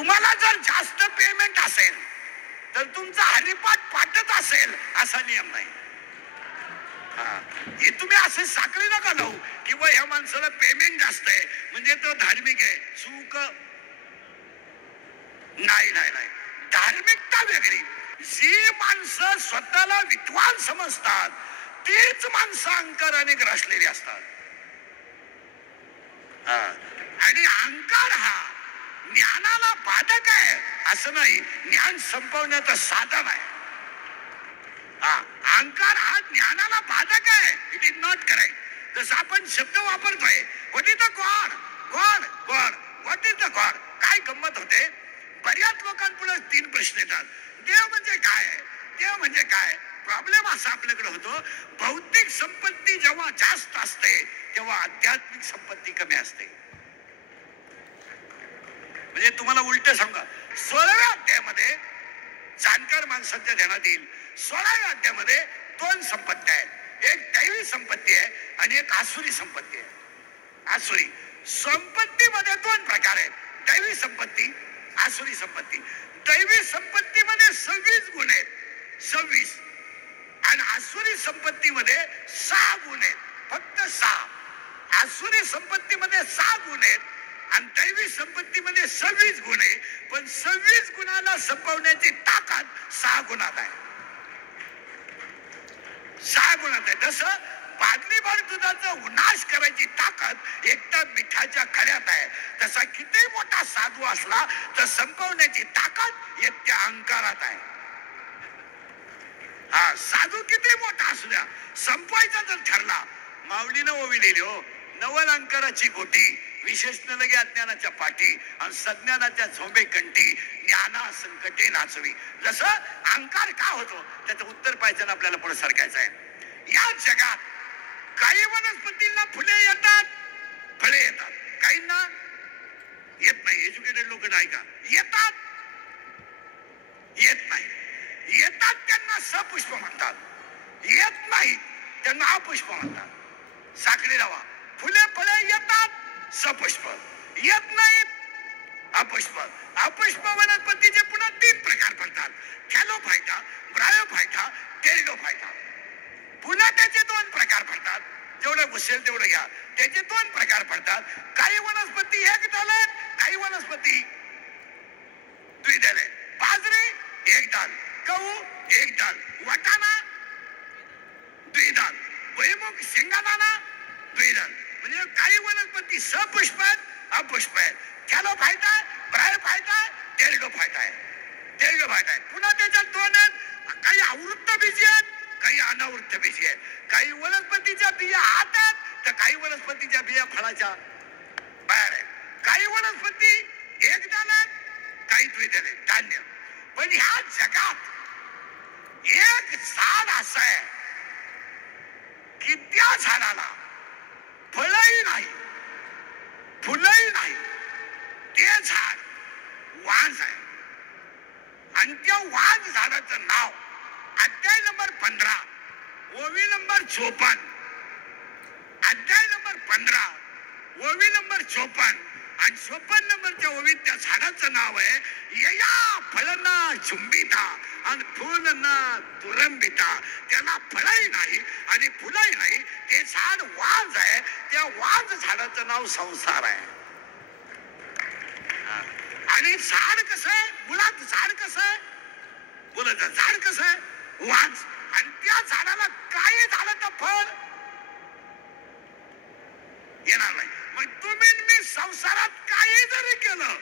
तुम्हाला जर जास्त पेमेंट असेल तर तुमचा हरिपाठ पाठच असेल असा नियम नाही. हे तुम्ही असे साखळी नका लावू किंवा ह्या माणसाला पेमेंट जास्त आहे म्हणजे तो धार्मिक आहे. चूक नाही नाही नाही. धार्मिकता वेगळी. जी माणसं स्वतःला विद्वान समजतात तीच माणसं अहंकाराने ग्रासलेली असतात. आणि अहंकार हा ज्ञानाला बाधक आहे असं नाही, ज्ञान संपवण्याचं साधन आहे. अहंकार हा ज्ञानाला बाधक आहे. It is not correct. जसं आपण शब्द वापरतोय what is the God, God God, what is the God. काय गंमत होते, बऱ्याच लोकांपुढे 3 प्रश्न येतात. देव म्हणजे काय, देव म्हणजे काय. प्रॉब्लेम असा आपल्याकडे होतो, भौतिक संपत्ती जेव्हा जास्त असते तेव्हा आध्यात्मिक संपत्ती कमी असते. म्हणजे तुम्हाला उलट सांगा, 16व्या अध्यायामध्ये जाणकार माणसांच्या ध्यानात येईल. 16व्या अध्यायामध्ये 2 संपत्ती आहेत. एक दैवी संपत्ती आहे आणि एक आसुरी संपत्ती आहे. आसुरी संपत्तीमध्ये 2 प्रकार आहेत, दैवी संपत्ती, आसुरी संपत्ती. दैवी संपत्तीमध्ये 26 गुण आहेत, 26. आणि आसुरी संपत्तीमध्ये 6 गुण आहेत, फक्त 6. आसुरी संपत्तीमध्ये 6 गुण आहेत आणि दैवी संपत्तीमध्ये 26 गुण आहे. पण 26 गुणाला संपवण्याची ताकद 6 गुणात आहे. 6 गुणात आहे. जसं बादलीभर दुधाचा विनाश करायची ताकद एकट्या मिठाच्या खड्यात आहे, तसा किती मोठा साधू असला तर संपवण्याची ताकद एकट्या अहंकारात आहे. साधू किती मोठा असू द्या, संपवायचा जर ठरला, माऊलीनं ओवी लिहिली हो, नवल अंकाराची गोटी, विशेष न लगे अज्ञानाच्या पाठी आणि सज्ञानाच्या झोंबे कंठी, ज्ञाना संकटे नाचवी. जसं अहंकार का होतो त्याचं उत्तर पाहिजे आपल्याला पुढे सरकायचं आहे. या जगात काही वनस्पतींना फुले येतात, फळे येतात, काहींना येत नाही. एज्युकेटेड लोक नाही का, येतात, येत नाही. येतात त्यांना सपुष्प म्हणतात, येत नाही त्यांना अपुष्प म्हणतात. साखळी लावा, फुले फळे येतात सपुष्प, येत नाहीत अपुष्प. अपुष्प वनस्पतीचे पुन्हा 3 प्रकार पडतात, थॅलोफायटा, ब्रायोफायटा, टेरिडोफायटा. पुन्हा त्याचे 2 प्रकार पडतात, जेवढे घुसेल तेवढं घ्या. त्याचे 2 प्रकार पडतात. काही वनस्पती एक दाल, काही वनस्पती द्विदल. बाजरी एक दाल, गहू एक दाल, वाटाणा द्विदल, भुईमुग शेंगादाणा द्विदल. म्हणजे काही वनस्पती सपुष्प आहेत, अपुष्प आहेत. थॅलोफायटा, ब्रायोफायटा, टेरिडोफायटा आहे, टेरिडोफायटा आहे. पुन्हा त्याच्यात 2 आहेत, काही आवृत्त बीजी आहेत, काही अनावृत्त बीजी आहेत. काही वनस्पतीच्या बिया आत आहेत तर काही वनस्पतीच्या बिया फळाच्या बाहेर आहेत. काही वनस्पती एक दाल आहेत, काही द्विदल आहेत, धान्य. पण ह्या जगात एक झाड असं आहे की त्या झाडाला फळही नाही, फुलही नाही. ते झाड वांज आहे आणि त्या वांज झाडाचं नाव अध्याय नंबर 15, ओवी नंबर 54. अध्याय नंबर 15, ओवी नंबर 54 आणि 54 नंबरच्या ओवीत त्या झाडाचं नाव आहे यया फळना चुंबिता आणि फुलना तुरंबिता. त्याला फळही नाही आणि फुलही नाही. ते झाड वांज आहे. त्या वांज झाडाचं नाव संसार आहे. आणि झाड कसं आहे, मुळात झाड कसं आहे, बोलायचं झाड कसं आहे, वांज. आणि त्या झाडाला काय झालं तर फळ येणार नाही. मग तुम्ही मी संसारात काही जरी केलं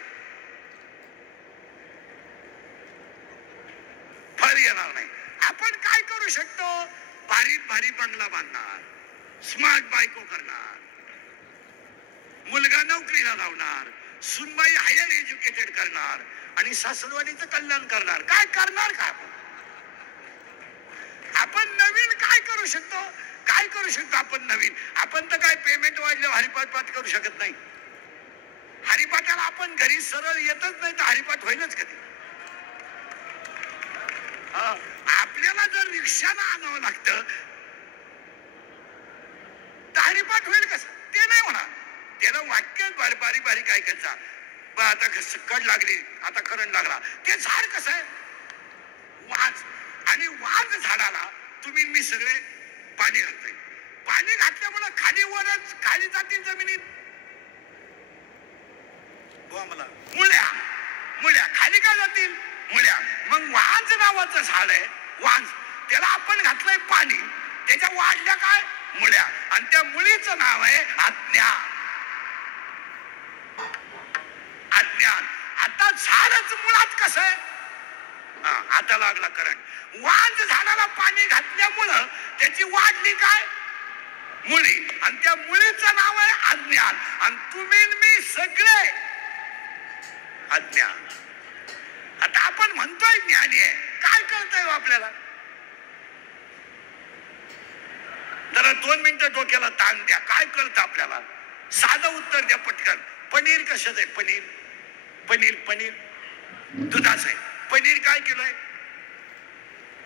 फळ येणार नाही. आपण काय करू शकतो, भारी भारी बंगला बांधणार, स्मार्ट बायको करणार, मुलगा नोकरीला लावणार, सुनबाई हायर एज्युकेटेड करणार आणि सासरवाडीचं कल्याण करणार. काय करणार का आपण नवीन काय करू शकतो, काय करू शकतो आपण नवीन. आपण तर काय पेमेंट वाढलं हरिपाठ पाठ करू शकत नाही. हरिपाठाला आपण घरी सरळ येतच नाही तर हरिपाठ होईलच कधी. आपल्याला जर रिक्षानं आणावं लागतं तर हरिपाठ होईल कसं, ते नाही होणार. त्याला वाक्य बारीक बारीक ऐकायचा. आता कड लागली, आता करंट लागला. ते झाड कसं आहे? वाज. आणि वाज झाडाला तुम्ही मी सगळे पाणी घालतोय. पाणी घातल्यामुळे खाली वरच खाली जातील जमिनीत मला मुळ्या. मुळ्या खाली काय जातील? मुळ्या. मग वाज नावाचं झाड आहे, वाज, त्याला आपण घातलंय पाणी, त्याच्या वाढल्या काय? मुळ्या. आणि त्या मुळीचं नाव आहे अज्ञान. अज्ञान. आता झाडच मुळात कसं आहे? आता लागला करंट. वाज झाडाला पाणी घातल्यामुळं त्याची वाढली काय? मुळी. आणि त्या मुळीचं नाव आहे अज्ञान. आणि तुम्ही मी सगळे अज्ञान. आता आपण म्हणतोय ज्ञानी आहे, काय कळतंय आपल्याला? जरा 2 मिनिटं डोक्याला ताण द्या. काय कळतं आपल्याला? साधं उत्तर द्या पटकन. पनीर कशाचं आहे? पनीर. पनीर पनीर दुधाचं आहे. पनीर काय किलो आहे?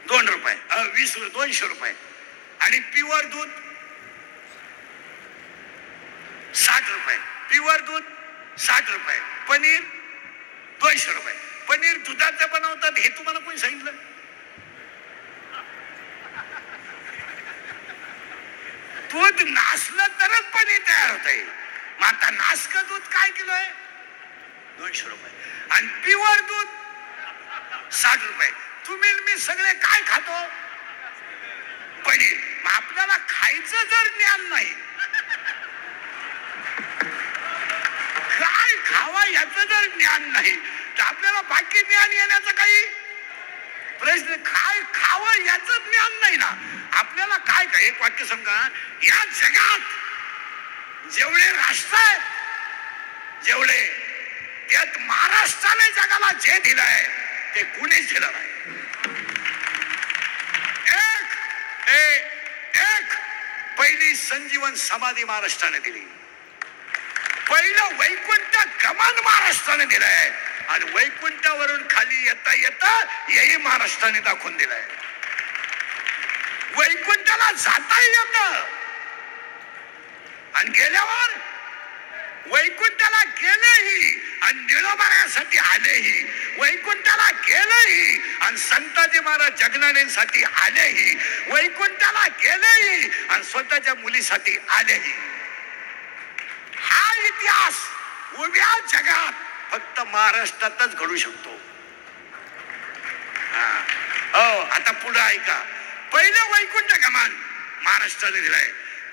2 रुपये. 20 200 रुपये. आणि प्युअर दूध 60 रुपये. प्युअर दूध 60 रुपये. पनीर 200 रुपये. पनीर दुधाचं बनवतात हे तुम्हाला कोणी सांगितलं? दूध नासलं तरच पनीर तयार होत आहे. मग आता नासकं दूध काय किलो आहे? 200 रुपये. आणि प्युअर दूध 60 रुपये. तुम्ही मी सगळे काय खातो? पनीर. मग आपल्याला खायचं जर ज्ञान नाही, काय खावा याचं जर ज्ञान नाही, तर आपल्याला बाकी ज्ञान येण्याचं काही प्रश्न. काय खावं याचं ज्ञान नाही ना आपल्याला. काय काय एक वाक्य सांगा, या जगात जेवढे राष्ट्र आहेत, जेवढे, त्यात महाराष्ट्राने जगाला जे दिलंय ते कुणीच दिलं नाही. एक पहिली संजीवन समाधी महाराष्ट्राने दिली. पहिलं वैकुंठ गमन महाराष्ट्राने दिलंय. आणि वैकुंठावरून खाली येता येता यही महाराष्ट्राने दाखवून दिलंय. वैकुंठाला जाता येतं आणि गेल्यावर वैकुंठाला गेलेही आणि निळोबाऱ्यासाठी आलेही. वैकुंठाला गेलेही आणि संताजी महाराज जगनानेसाठी आलेही. वैकुंठाला गेलेही आणि स्वतःच्या मुलीसाठी आलेही. हा इतिहास उभ्या जगात फक्त महाराष्ट्रातच घडू शकतो. हो, आता पुढे ऐका. पहिलं वैकुंठ गमन महाराष्ट्राने दिलंय.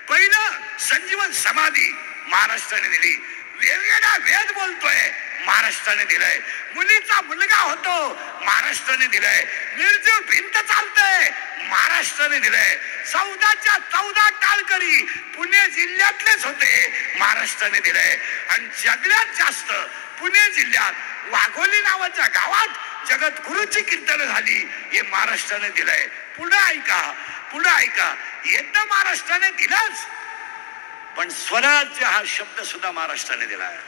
पहिलं संजीवन समाधी महाराष्ट्राने दिली. वेगवेगळा वेद बोलतोय महाराष्ट्राने दिलाय. मुलीचा मुलगा होतो महाराष्ट्राने दिलाय. निर्जीव भिंत चालतंय महाराष्ट्राने दिलाय. 14च्या 14 टाळकरी पुणे जिल्ह्यातलेच होते महाराष्ट्राने दिलाय. आणि सगळ्यात जास्त पुणे जिल्ह्यात वाघोली नावाच्या गावात जगद्गुरूची कीर्तन झाली हे महाराष्ट्राने दिलंय. पुढे ऐका, पुढे ऐका. येतं महाराष्ट्राने दिलंच, पण स्वराज्य हा शब्द सुद्धा महाराष्ट्राने दिलाय.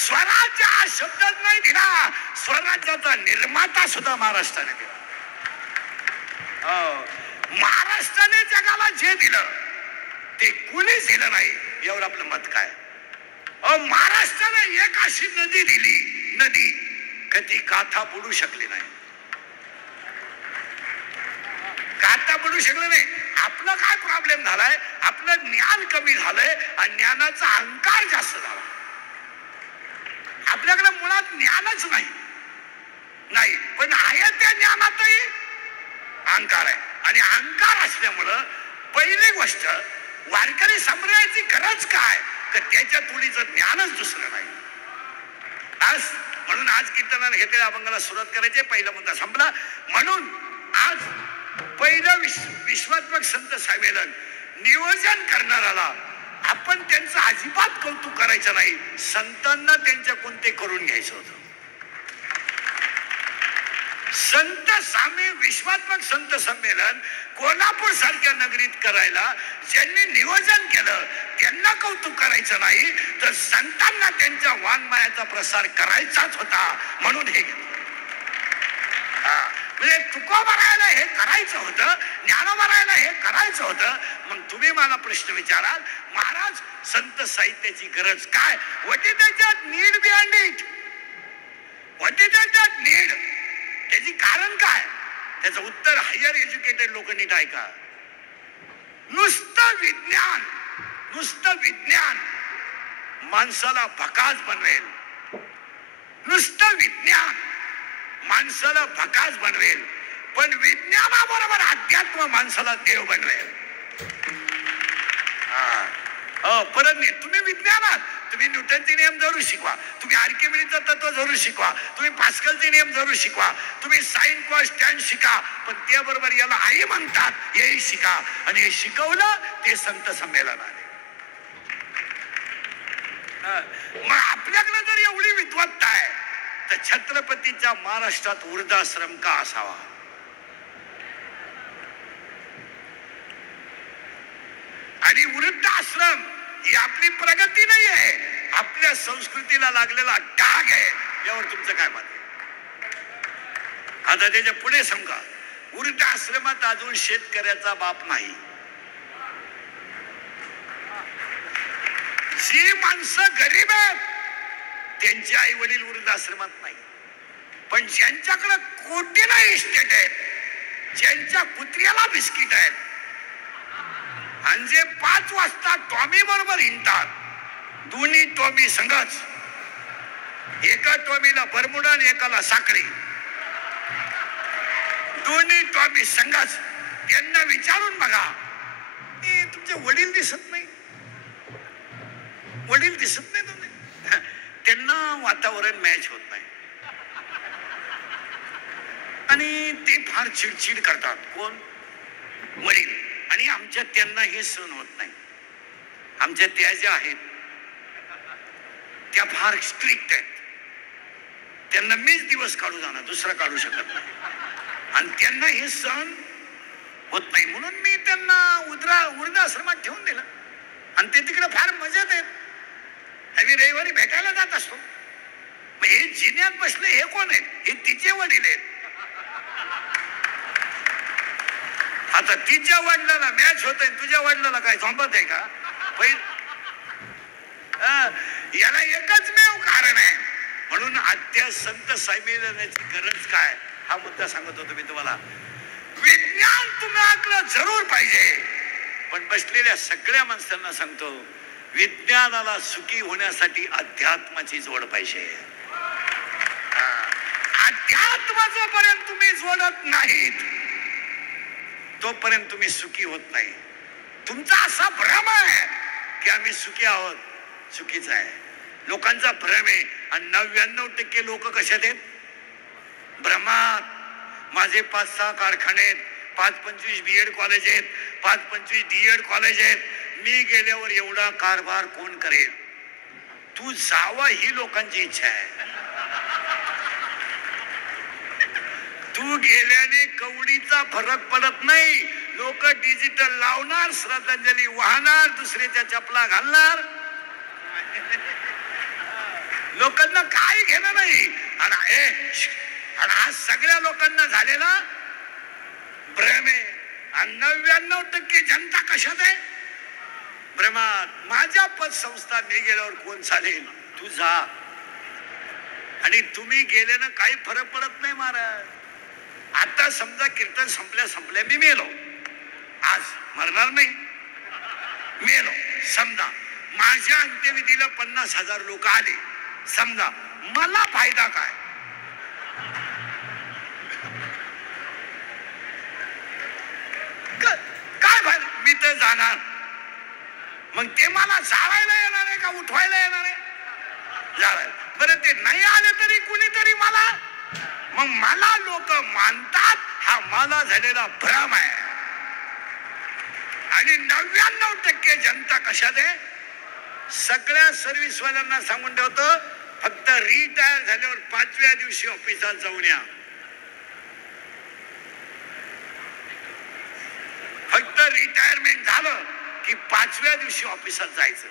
स्वराज्य हा शब्द नाही दिला, स्वराज्याचा निर्माता सुद्धा महाराष्ट्राने दिला. महाराष्ट्राने जगाला जे दिलं ते कुणीच दिलं नाही. एवढं आपलं मत काय? महाराष्ट्राने एक अशी नदी दिली, नदी कधी गाथा बुडू शकली नाही. गाथा बुडू शकलं नाही. आपलं काय प्रॉब्लेम झालाय? आपलं ज्ञान कमी झालंय आणि ज्ञानाचा अहंकार जास्त झाला. आपल्याकडे मुळात ज्ञानच नाही. नाही पण आहे त्या ज्ञानातही अहंकार आहे. आणि अहंकार असल्यामुळं पहिली गोष्ट वारकरी संप्रदायाची गरज काय? तर त्याच्या तुळीचं ज्ञानच दुसरं नाही. बस म्हणून आज कीर्तनाला घेतलेल्या अभंगाला सुरुवात करायची. पहिला मुद्दा संपला. म्हणून आज पहिलं विश्वात्मक संत संमेलन नियोजन करणाऱ्याला आपण त्यांचं अजिबात कौतुक करायचं नाही. संतांना त्यांच्या कोणते करून घ्यायचं होतं. संत सामी विश्वात्मक संत संमेलन कोल्हापूर सारख्या नगरीत करायला ज्यांनी नियोजन केलं त्यांना कौतुक करायचं नाही, तर संतांना त्यांच्या वाङ्मयाचा प्रसार करायचाच होता म्हणून हे घेतलं. म्हणजे तुकोबारायला हे करायचं होतं, ज्ञानोबारायला हे करायचं होतं. मग तुम्ही मला प्रश्न विचाराल, महाराज संत साहित्याची गरज काय? What is that need behind it? What is that need? त्याची कारण काय? त्याचं उत्तर हायर एज्युकेटेड लोक नीट ऐका. नुसतं विज्ञान माणसाला भकास बनवेल. नुसतं विज्ञान माणसाला भकास बनवेल, पण विज्ञानाबरोबर अध्यात्म माणसाला देव बनवेल. परत नाही. तुम्ही विज्ञानात तुम्ही न्यूटनचे नियम जरूर शिकवा, तुम्ही आर्किमिडीचं तत्व जरूर शिकवा, तुम्ही पास्कलचे नियम जरूर शिकवा, तुम्ही साइन कॉस टॅन शिका, पण त्याबरोबर याला आई म्हणतात हेही शिका. आणि हे शिकवलं ते संत संमेलन आले. मग आपल्याकडे जर एवढी विद्वत्ता आहे तर छत्रपतीच्या महाराष्ट्रात वृद्धाश्रम का असावा? आणि वृद्धाश्रम ही आपली प्रगती नाही आहे, आपल्या संस्कृतीला लागलेला डाग आहे. यावर तुमचं काय मत आहे? आता त्याच्या पुढे सांगा, वृद्धाश्रमात अजून शेतकऱ्याचा बाप नाही. जी माणसं गरीब आहेत त्यांचे आई वडील वृद्धाश्रमात नाही, पण ज्यांच्याकडे कोटीला इस्टेट आहेत, ज्यांच्या कुत्र्याला बिस्किट आहेत, आणि जे 5 वाजता टॉमी बरोबर हिंडतात, दोन्ही टॉमी संघच, एका टॉमीला बरमुडा आणि एकाला साखळी, दोन्ही टॉमी संघच, त्यांना विचारून बघा, तुमचे वडील दिसत नाही? वडील दिसत नाही तुम्ही? त्यांना वातावरण मॅच होत नाही आणि ते फार चिडचिड करतात. कोण? वडील. आणि आमच्या त्यांना हे सहन होत नाही. आमच्या त्या ज्या आहेत त्या फार स्ट्रिक्ट आहेत, त्यांना मीच दिवस काढू जाणार, दुसरा काढू शकत नाही, आणि त्यांना हे सहन होत नाही. म्हणून मी त्यांना वृद्धाश्रमात ठेवून दिलं आणि ते तिकडे फार मजेत आहेत. आम्ही रविवारी भेटायला जात असतो. मग हे जिन्यात बसले हे कोण आहेत? हे तिचे वडील आहेत. आता तिच्या वडिलाला मॅच होत आहे, तुझ्या वडिलाला काय झोंबत आहे का? याला एकच मेव कारण आहे. म्हणून आद्य संत संमेलनाची गरज काय हा मुद्दा सांगत होतो मी तुम्हाला. विज्ञान तुम्हाला जरूर पाहिजे, पण बसलेल्या सगळ्या माणसांना सांगतो, विज्ञानाला सुखी होण्यासाठी अध्यात्माची जोड पाहिजे. अध्यात्म जोपर्यंत तुम्ही जोडत नाहीत तोपर्यंत तुम्ही सुखी होत नाही. तुमचा असा भ्रम आहे की आम्ही सुखी आहोत, चुकीचा आहे. लोकांचा भ्रम आहे. आणि 99% लोक कशात आहेत? भ्रमात. माझे 5-6 कारखाने आहेत, 5-25 BEd कॉलेज आहेत, 5-25 DEd कॉलेज आहेत, मी गेल्यावर एवढा कारभार कोण करेल? तू जावा ही लोकांची इच्छा आहे. तू गेल्याने कवडीचा फरक पडत नाही. लोक डिजिटल लावणार, श्रद्धांजली वाहणार, दुसऱ्याच्या चपला घालणार, लोकांना काय घेणं नाही. आणि आज सगळ्या लोकांना झालेला भ्रम आहे. आणि 99% जनता कशात आहे? भ्रमात. माझ्या पतसंस्था मी गेल्यावर कोण चालेल? तू जा. आणि तुम्ही गेल्यानं काही फरक पडत नाही महाराज. आता समजा कीर्तन संपल्या मी मेलो, आज मरणार नाही, मेलो समजा, माझ्या अंत्यविधीला 50,000 लोक आले समजा, मला फायदा काय? काय फायदा? मी तर जाणार. मग ते मला जाळायला येणार आहे का उठवायला येणार आहे? जाळायला. बरं ते नाही आले तरी कुणीतरी मला, मग मला लोक मानतात हा मला झालेला भ्रम आहे. आणि 99% जनता कशात आहे? सगळ्या सर्व्हिसवाल्यांना सांगून ठेवतो, फक्त रिटायर झाल्यावर 5व्या दिवशी ऑफिसात जाऊन या. फक्त रिटायरमेंट झालं की 5व्या दिवशी ऑफिसात जायचं.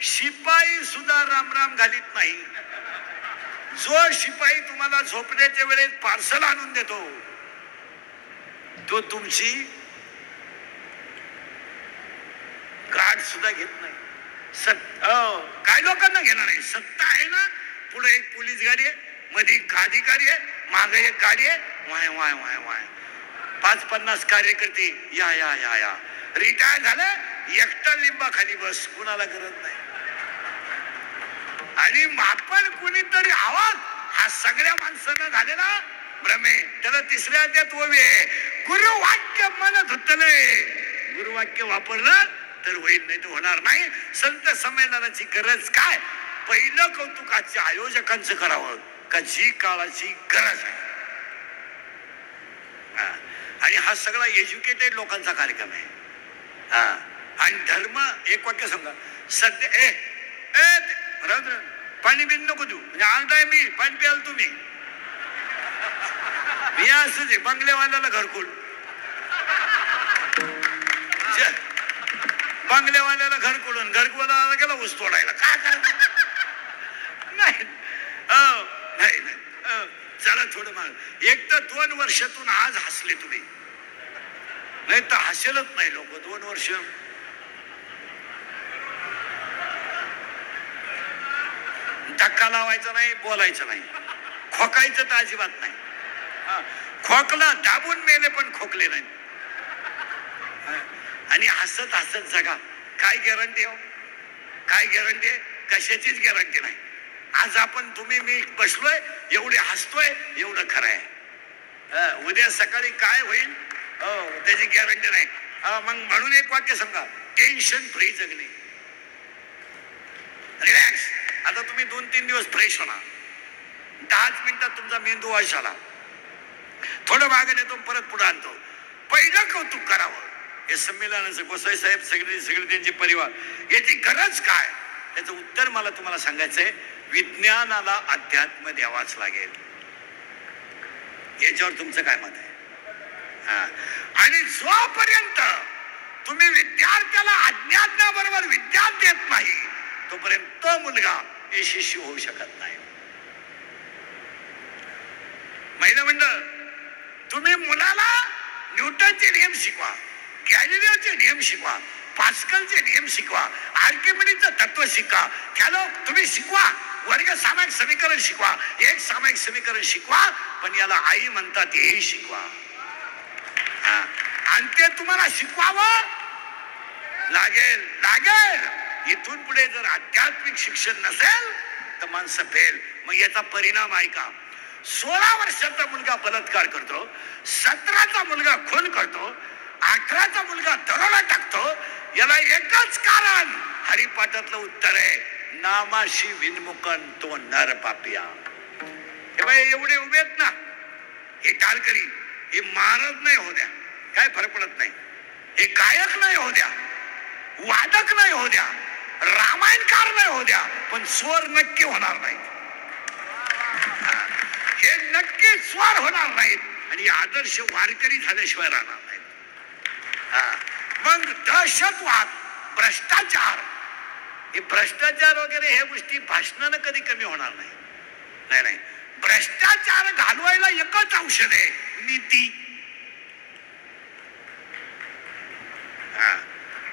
शिपाई सुद्धा रामराम घालीत नाही. जो शिपाई तुम्हाला झोपण्याच्या वेळेस पार्सल आणून देतो तो तुमची गाठ सुद्धा घेत नाही. काय लोकांना घेणार नाही. सत्ता आहे ना, पुढे एक पोलीस गाडी आहे, मध्ये एक अधिकारी आहे, मागे एक गाडी आहे, वाय वाय वाय वाय 50-50 कार्यकर्ते या या या या रिटायर झालं, एकटा लिंबाखाली बस, कुणाला गरज नाही. आणि मापण कुणीतरी आवाज, हा सगळ्या माणसांना झालेला भ्रमे. त्याला तिसऱ्या अध्यायात ओवी आहे, गुरुवाक्य मन धुतले. गुरुवाक्य वापरलं तर होईल, नाही तर होणार नाही. संत संमेलनाची गरज काय? पहिलं कौतुकाच्या आयोजकांचं करावं का जी काळाची गरज आहे. आणि हा सगळा एज्युकेटेड लोकांचा कार्यक्रम आहे. आणि धर्म, एक वाक्य सांगा सध्या, पाणी बिन नको देऊ, म्हणजे आणताय मी पाणी प्याल तुम्ही. मी असंच आहे, बंगलेवाल्याला घरकुल, बंगलेवाल्याला घरकुल, घरकुलाला गेला ऊस तोडायला, काय करणार? नाही नाही चला थोडं माग. एक तर 2 वर्षातून आज हसले तुम्ही, नाही तर हसेलच नाही लोक 2 वर्ष. धक्का लावायचा नाही, बोलायचं नाही, खोकायचं तर अजिबात नाही. खोकला दाबून मेले पण खोकले नाही. आणि हसत हसत जगा. काय गॅरंटी हो? काय गॅरंटी आहे? कशाचीच गॅरंटी नाही. आज आपण तुम्ही मी बसलोय, एवढे हसतोय, एवढं खरं आहे. उद्या सकाळी काय होईल त्याची गॅरंटी नाही. मग म्हणून एक वाक्य सांगा, टेन्शन फ्री जगणे, रिलॅक्स. आता तुम्ही 2-3 दिवस फ्रेश होणार, 10 मिनिटात तुमचा मेंदू वाश आला. थोडं मागे नेतो, परत पुढे आणतो. पहिलं कौतुक करावं हे संमेलनाचं. गोसाई साहेब सगळे त्यांचे परिवार, याची गरज काय? त्याचं उत्तर मला तुम्हाला सांगायचंय. विज्ञानाला अध्यात्म द्यावाच लागेल. याच्यावर तुमचं काय मत आहे? आणि जोपर्यंत तुम्ही विद्यार्थ्याला अज्ञानाबरोबर विद्या देत नाही, तोपर्यंत तो मुलगा यशस्वी होऊ शकत नाही. महिला मंडळ, तुम्ही मुलाला न्यूटनचे नियम शिकवा, गॅलिलिओचे नियम शिकवा, पास्कलचे नियम शिकवा, आर्किमिडीचं तत्व शिकवा, त्याला तुम्ही शिकवा. वर्ग सामायिक समीकरण शिकवा, एक सामायिक समीकरण शिकवा, पण याला आई म्हणतात हेही शिकवा. आणि ते तुम्हाला शिकवावं लागेल लागेल. इथून पुढे जर आध्यात्मिक शिक्षण नसेल तर माणसं फेल. मग याचा परिणाम आहे का? 16 वर्षाचा मुलगा बलात्कार करतो, 17चा मुलगा खून करतो, 18चा मुलगा दरोडा टाकतो. याला एकच कारण, हरिपाठातलं उत्तर आहे, नामाशी विनमुखन तो नर पापिया. हे बाई एवढे उभे आहेत ना, हे टाळकरी, हे महाराज नाही हो द्या, काय फरक पडत नाही. हे गायक नाही हो द्या, वादक नाही हो द्या, रामायणकार नाही हो द्या, पण स्वर नक्की होणार नाही. हे नक्की स्वर होणार नाहीत आणि आदर्श वारकरी झाल्याशिवाय राहणार नाहीत. मग दहशतवाद, भ्रष्टाचार, हे भ्रष्टाचार वगैरे ह्या गोष्टी भाषणानं कधी कमी होणार नाही. नाही नाही, भ्रष्टाचार घालवायला एकच औषध आहे, नीती.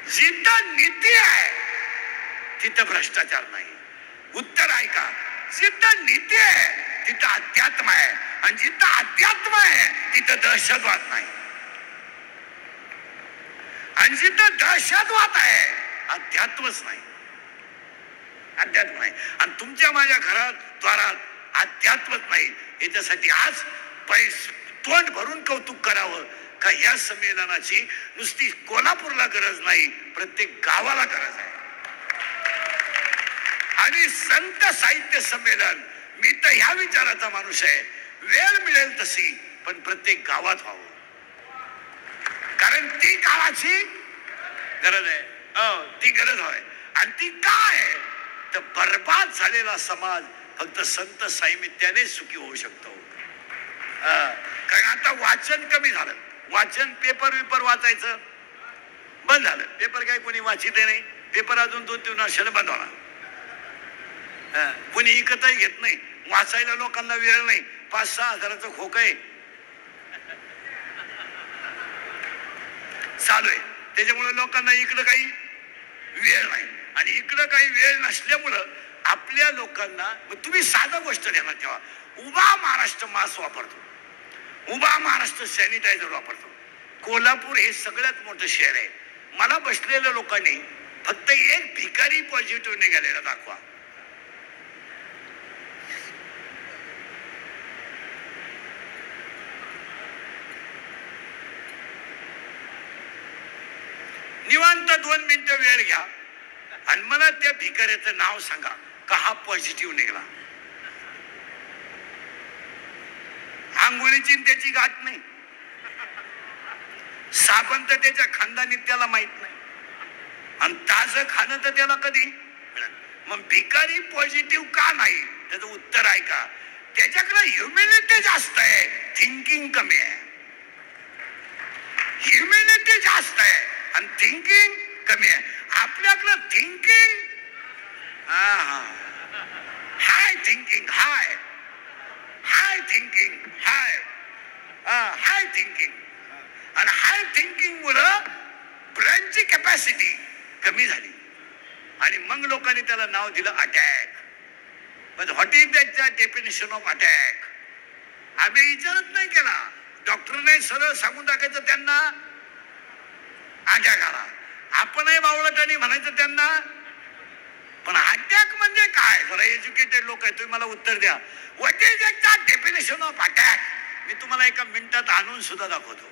जिथं नीती आहे तिथं भ्रष्टाचार नाही. उत्तर आहे का? जिथं नीती आहे तिथं अध्यात्म आहे, आणि जिथं अध्यात्म आहे तिथं दहशतवाद नाही. आणि जिथं दहशतवाद आहे अध्यात्मच नाही. अध्यात्म नाही. आणि तुमच्या माझ्या घरात द्वारात अध्यात्मच नाही. याच्यासाठी आज तोंड भरून कौतुक करावं का या संमेलनाची नुसती कोल्हापूरला गरज नाही, प्रत्येक गावाला गरज आहे. आणि संत साहित्य संमेलन, मी तर ह्या विचाराचा माणूस आहे, वेळ मिळेल तशी पण प्रत्येक गावात व्हावं, कारण ती काळाची गरज आहे. ती गरज आहे. आणि ती काय आहे तर बर्बाद झालेला समाज फक्त संत साहित्याने सुखी होऊ शकतो. कारण आता वाचन कमी झालं. वाचन, पेपर वाचायचं बंद झालं. पेपर काय कोणी वाचित नाही. पेपर अजून 2-3 वर्षाने बंद होणार. कोणी विकतही घेत नाही. वाचायला लोकांना वेळ नाही. 5-6 हजाराचं खोकं आहे. चालू आहे. त्याच्यामुळे लोकांना इकडं काही वेळ नाही आणि इकडं काही वेळ नसल्यामुळं आपल्या लोकांना तुम्ही साधं गोष्ट देणार तेव्हा उभा महाराष्ट्र मास्क वापरतो, उभा महाराष्ट्र सॅनिटायझर वापरतो. कोल्हापूर हे सगळ्यात मोठं शहर आहे. मला बसलेल्या लोकांनी फक्त एक भिकारी पॉझिटिव्ह निघालेला दाखवा. निवांत 2 मिनिटं वेळ घ्या आणि मला त्या भिकाऱ्याचं नाव सांगा का हा पॉझिटिव्ह निघाला. आंघोळीची त्याची गाठ नाही, साबण तर त्याच्या खानदानीत त्याला माहित नाही आणि ताजं खाणं तर त्याला कधी मिळत. मग भिकारी पॉझिटिव्ह का नाही? त्याचं उत्तर आहे का त्याच्याकडे ह्युमिनिटी जास्त आहे, थिंकिंग कमी आहे. ह्युमिनिटी जास्त आहे आणि थिंकिंग कमी आहे. आपल्याकडं थिंकिंग हाय, थिंकिंग हाय, हाय थिंकिंग हाय, हाय थिंकिंग आणि हाय थिंकिंग मुळे ब्रेनची कॅपॅसिटी कमी झाली आणि मग लोकांनी त्याला नाव दिलं अटॅक. पण what is that definition of attack? आम्ही विचारत नाही केला. डॉक्टरने सरळ सांगून टाकायचं त्यांना अटॅक आला. आपणही बावळटाने म्हणायचं त्यांना. पण अटॅक म्हणजे काय? जरा एज्युकेटेड लोक आहे, तुम्ही मला उत्तर द्या. What is that definition of attack? मी तुम्हाला एका मिनिटात आणून सुद्धा दाखवतो.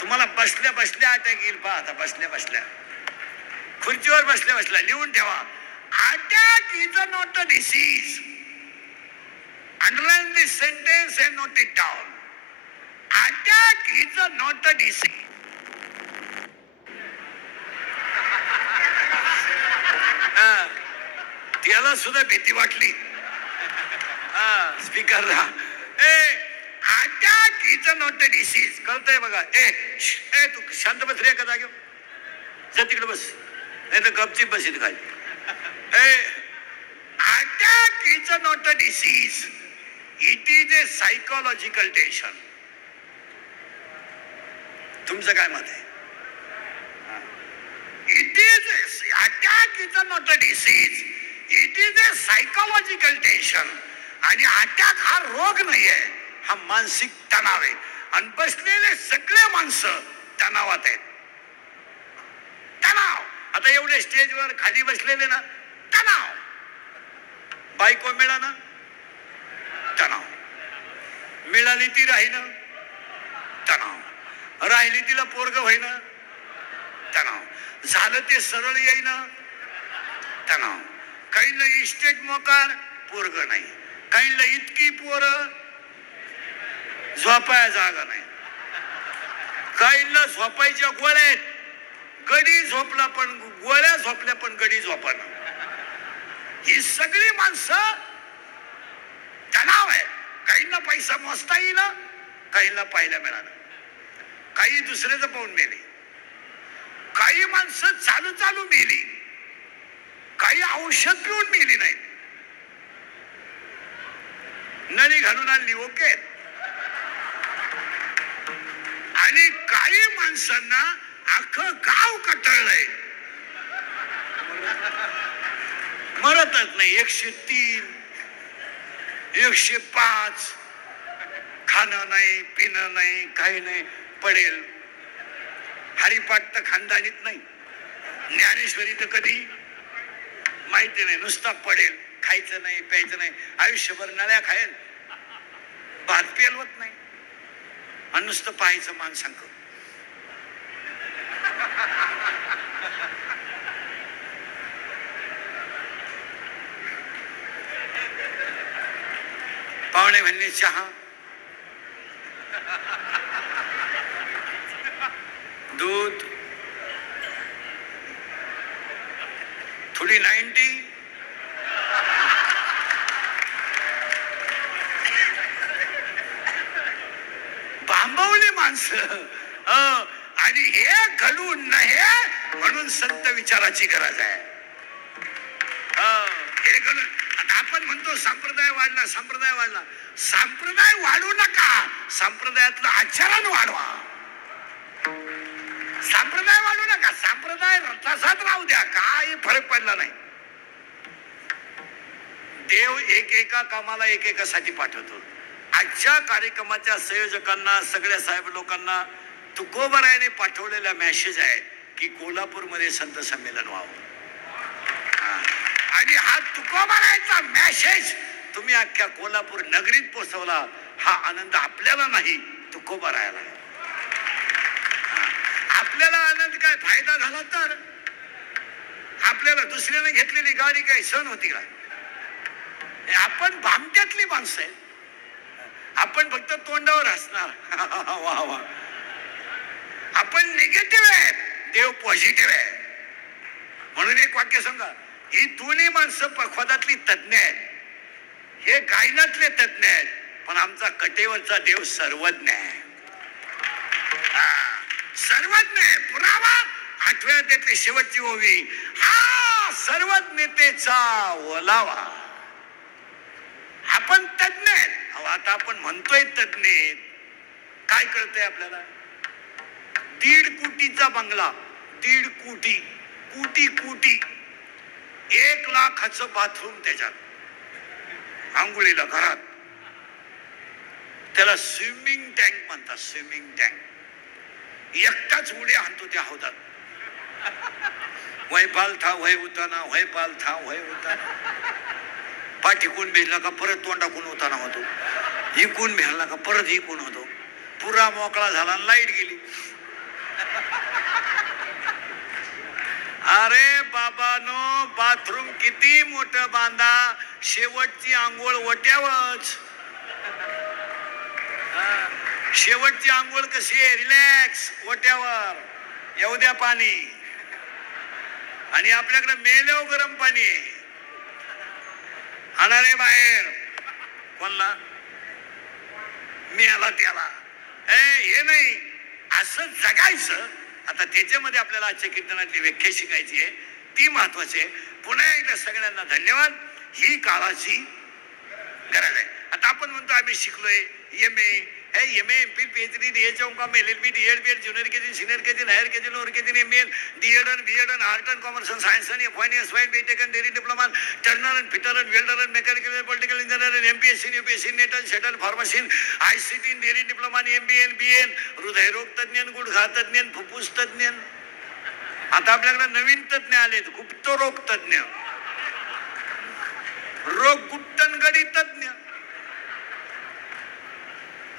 तुम्हाला बसल्या बसल्या अटॅक येईल. पहा आता बसल्या बसल्या खुर्चीवर बसल्या बसल्या लिहून ठेवा. Attack is not a disease. Underline this sentence and note it down. Attack is not a disease. त्याला सुद्धा भीती वाटली स्पीकरला. Attack is not a disease. कळतंय बघा. तू शांत बस रे, का जागे जा तिकडे बस, नाही तर गपचीप बस इथे खाली. Attack is not a disease. It is a psychological tension. तुमचं काय मत आहे? It is attack is not a disease. It is a psychological tension. आणि अटॅक हा रोग नाहीये, हा मानसिक तणाव आहे. आणि बसलेले सगळे माणसं तणावात आहेत. तणाव. आता एवढे स्टेजवर खाली बसलेले ना, तणाव. बायको मिळाना, तणाव. मिळाली ती राहीन, तणाव. राहिली तिला पोरग होईन, तणाव. झालं ते सरळ येईन, तणाव. काहींना इस्टेट मोकार, पोरग नाही. काहींना इतकी पोरं, झोपाया जागा नाही. काहींना झोपायच्या गोळ्या आहेत, गडी झोपला पण गोळ्या झोपल्या पण गडी झोपाना. ही सगळी माणसं तणाव आहे. काहींना पैसा मोजता येईल, काहींना पाहायला मिळालं, काही दुसऱ्याचं पाहून मेले. काही माणसं चालू चालू मेली, काही औषध पिऊन मेली नाहीत. नळी घालून आणली ओके. आणि काही माणसांना अख्खं गाव कटळलंय, मरतच नाही. 103, 105, खाणं नाही, पिणं नाही, काही नाही, पडेल. हरिपाठ तर खानदानीत नाही, ज्ञानेश्वरी तर कधी माहिती नाही, नुसता पडेल. खायचं नाही, प्यायचं नाही, आयुष्यभर नळ्या खायला, भात पेलवत नाही आणि नुसतं पाहायचं माणसांक. पाहुणे म्हणले चहा, दूध, थोडी 90, बांबवली माणसं. आणि हे घडून नाही म्हणून संत विचाराची गरज आहे. हे घडून. आता आपण म्हणतो संप्रदाय वाढला, संप्रदाय वाढला. संप्रदाय वाढू नका, संप्रदायातलं आचरण वाढवा. संप्रदाय वाढू नका, संप्रदाय तसाच राहू द्या, काही फरक पडला नाही. देव एका कामाला एकेकासाठी पाठवतो. आजच्या कार्यक्रमाच्या संयोजकांना, सगळ्या साहेब लोकांना तुकोबरायाने पाठवलेला मेसेज आहे की कोल्हापूरमध्ये संत संमेलन व्हावं. आणि हा तुकोबरायाचा मेसेज तुम्ही अख्ख्या कोल्हापूर नगरीत पोहोचवला. हा आनंद आपल्याला नाही, तुकोबरायाला. आपल्याला आनंद काय फायदा झाला तर आपल्याला दुसऱ्याने घेतलेली गाडी काय सण होती का? आपण भामट्यातली माणसं आहे. आपण फक्त तोंडावर हसणार. वा वा. आपण निगेटिव्ह आहे, देव पॉझिटिव्ह आहे. म्हणून एक वाक्य सांगा, ही दोन्ही माणसं पखवादातली तज्ञ आहेत, हे गायनातले तज्ञ आहेत, पण आमचा कटेवरचा देव सर्वज्ञ आहे. सर्वज्ञ आहे. पुरावा 8व्या अध्यायातली शेवटची ओवी, हा सर्वज्ञतेचा ओलावा. आपण तज्ञ आहेत. आता आपण म्हणतोय तज्ञ. काय कळतंय आपल्याला? 1.5 कोटीचा बंगला, 1.5 कोटी, कोटी कोटी, 1 लाखाचं बाथरूम त्याच्यात, आंघोळीला घरात. त्याला स्विमिंग टँक म्हणतात. Swimming tank. एकटाच उड्या आणतो त्या हौदात. वय पाल था वय उताना, वय पाल था वय उताना. पाठीकून भेटला का परत तोंडाकून उताना होतो, इकून भेटला का परत इकून होतो. पुरा मोकळा झाला, लाईट गेली. अरे बाबानो, बाथरूम किती मोठं बांधा, शेवटची आंघोळ ओट्यावरच. शेवटची आंघोळ कशी आहे? रिलॅक्स, ओट्यावर, येऊ द्या पाणी. आणि आपल्याकडे मेल्यावर गरम पाणी आहे. आणा रे बाहेर. कोणला? मेला त्याला. हे नाही, असं जगायचं. आता त्याच्यामध्ये आपल्याला आजच्या कीर्तनातली व्याख्या शिकायची आहे, ती महत्वाची आहे. पुन्हा एकदा सगळ्यांना धन्यवाद. ही काळाची गरज आहे. आता आपण म्हणतो आम्ही शिकलोय MA, MA, MP, PhD, DHM, LLB, DEd, BEd, junior KG, senior KG, higher KG, lower KG, MBA, DEd, BEd, art and commerce and science आणि FYN, BTech and dairy diploma, turner and fitter and welder and mechanical political engineer, MPSC, UPSC, नेटल, शेटल, pharmacy, ICT, dairy diploma, MBA, BN, हृदयरोग तज्ञ, गुडघा तज्ञ, फुफ्फुस तज्ञ. आता आपल्याकडे नवीन तज्ञ आलेत, गुप्तरोग तज्ञ, रोग गुप्तनगडी तज्ञ.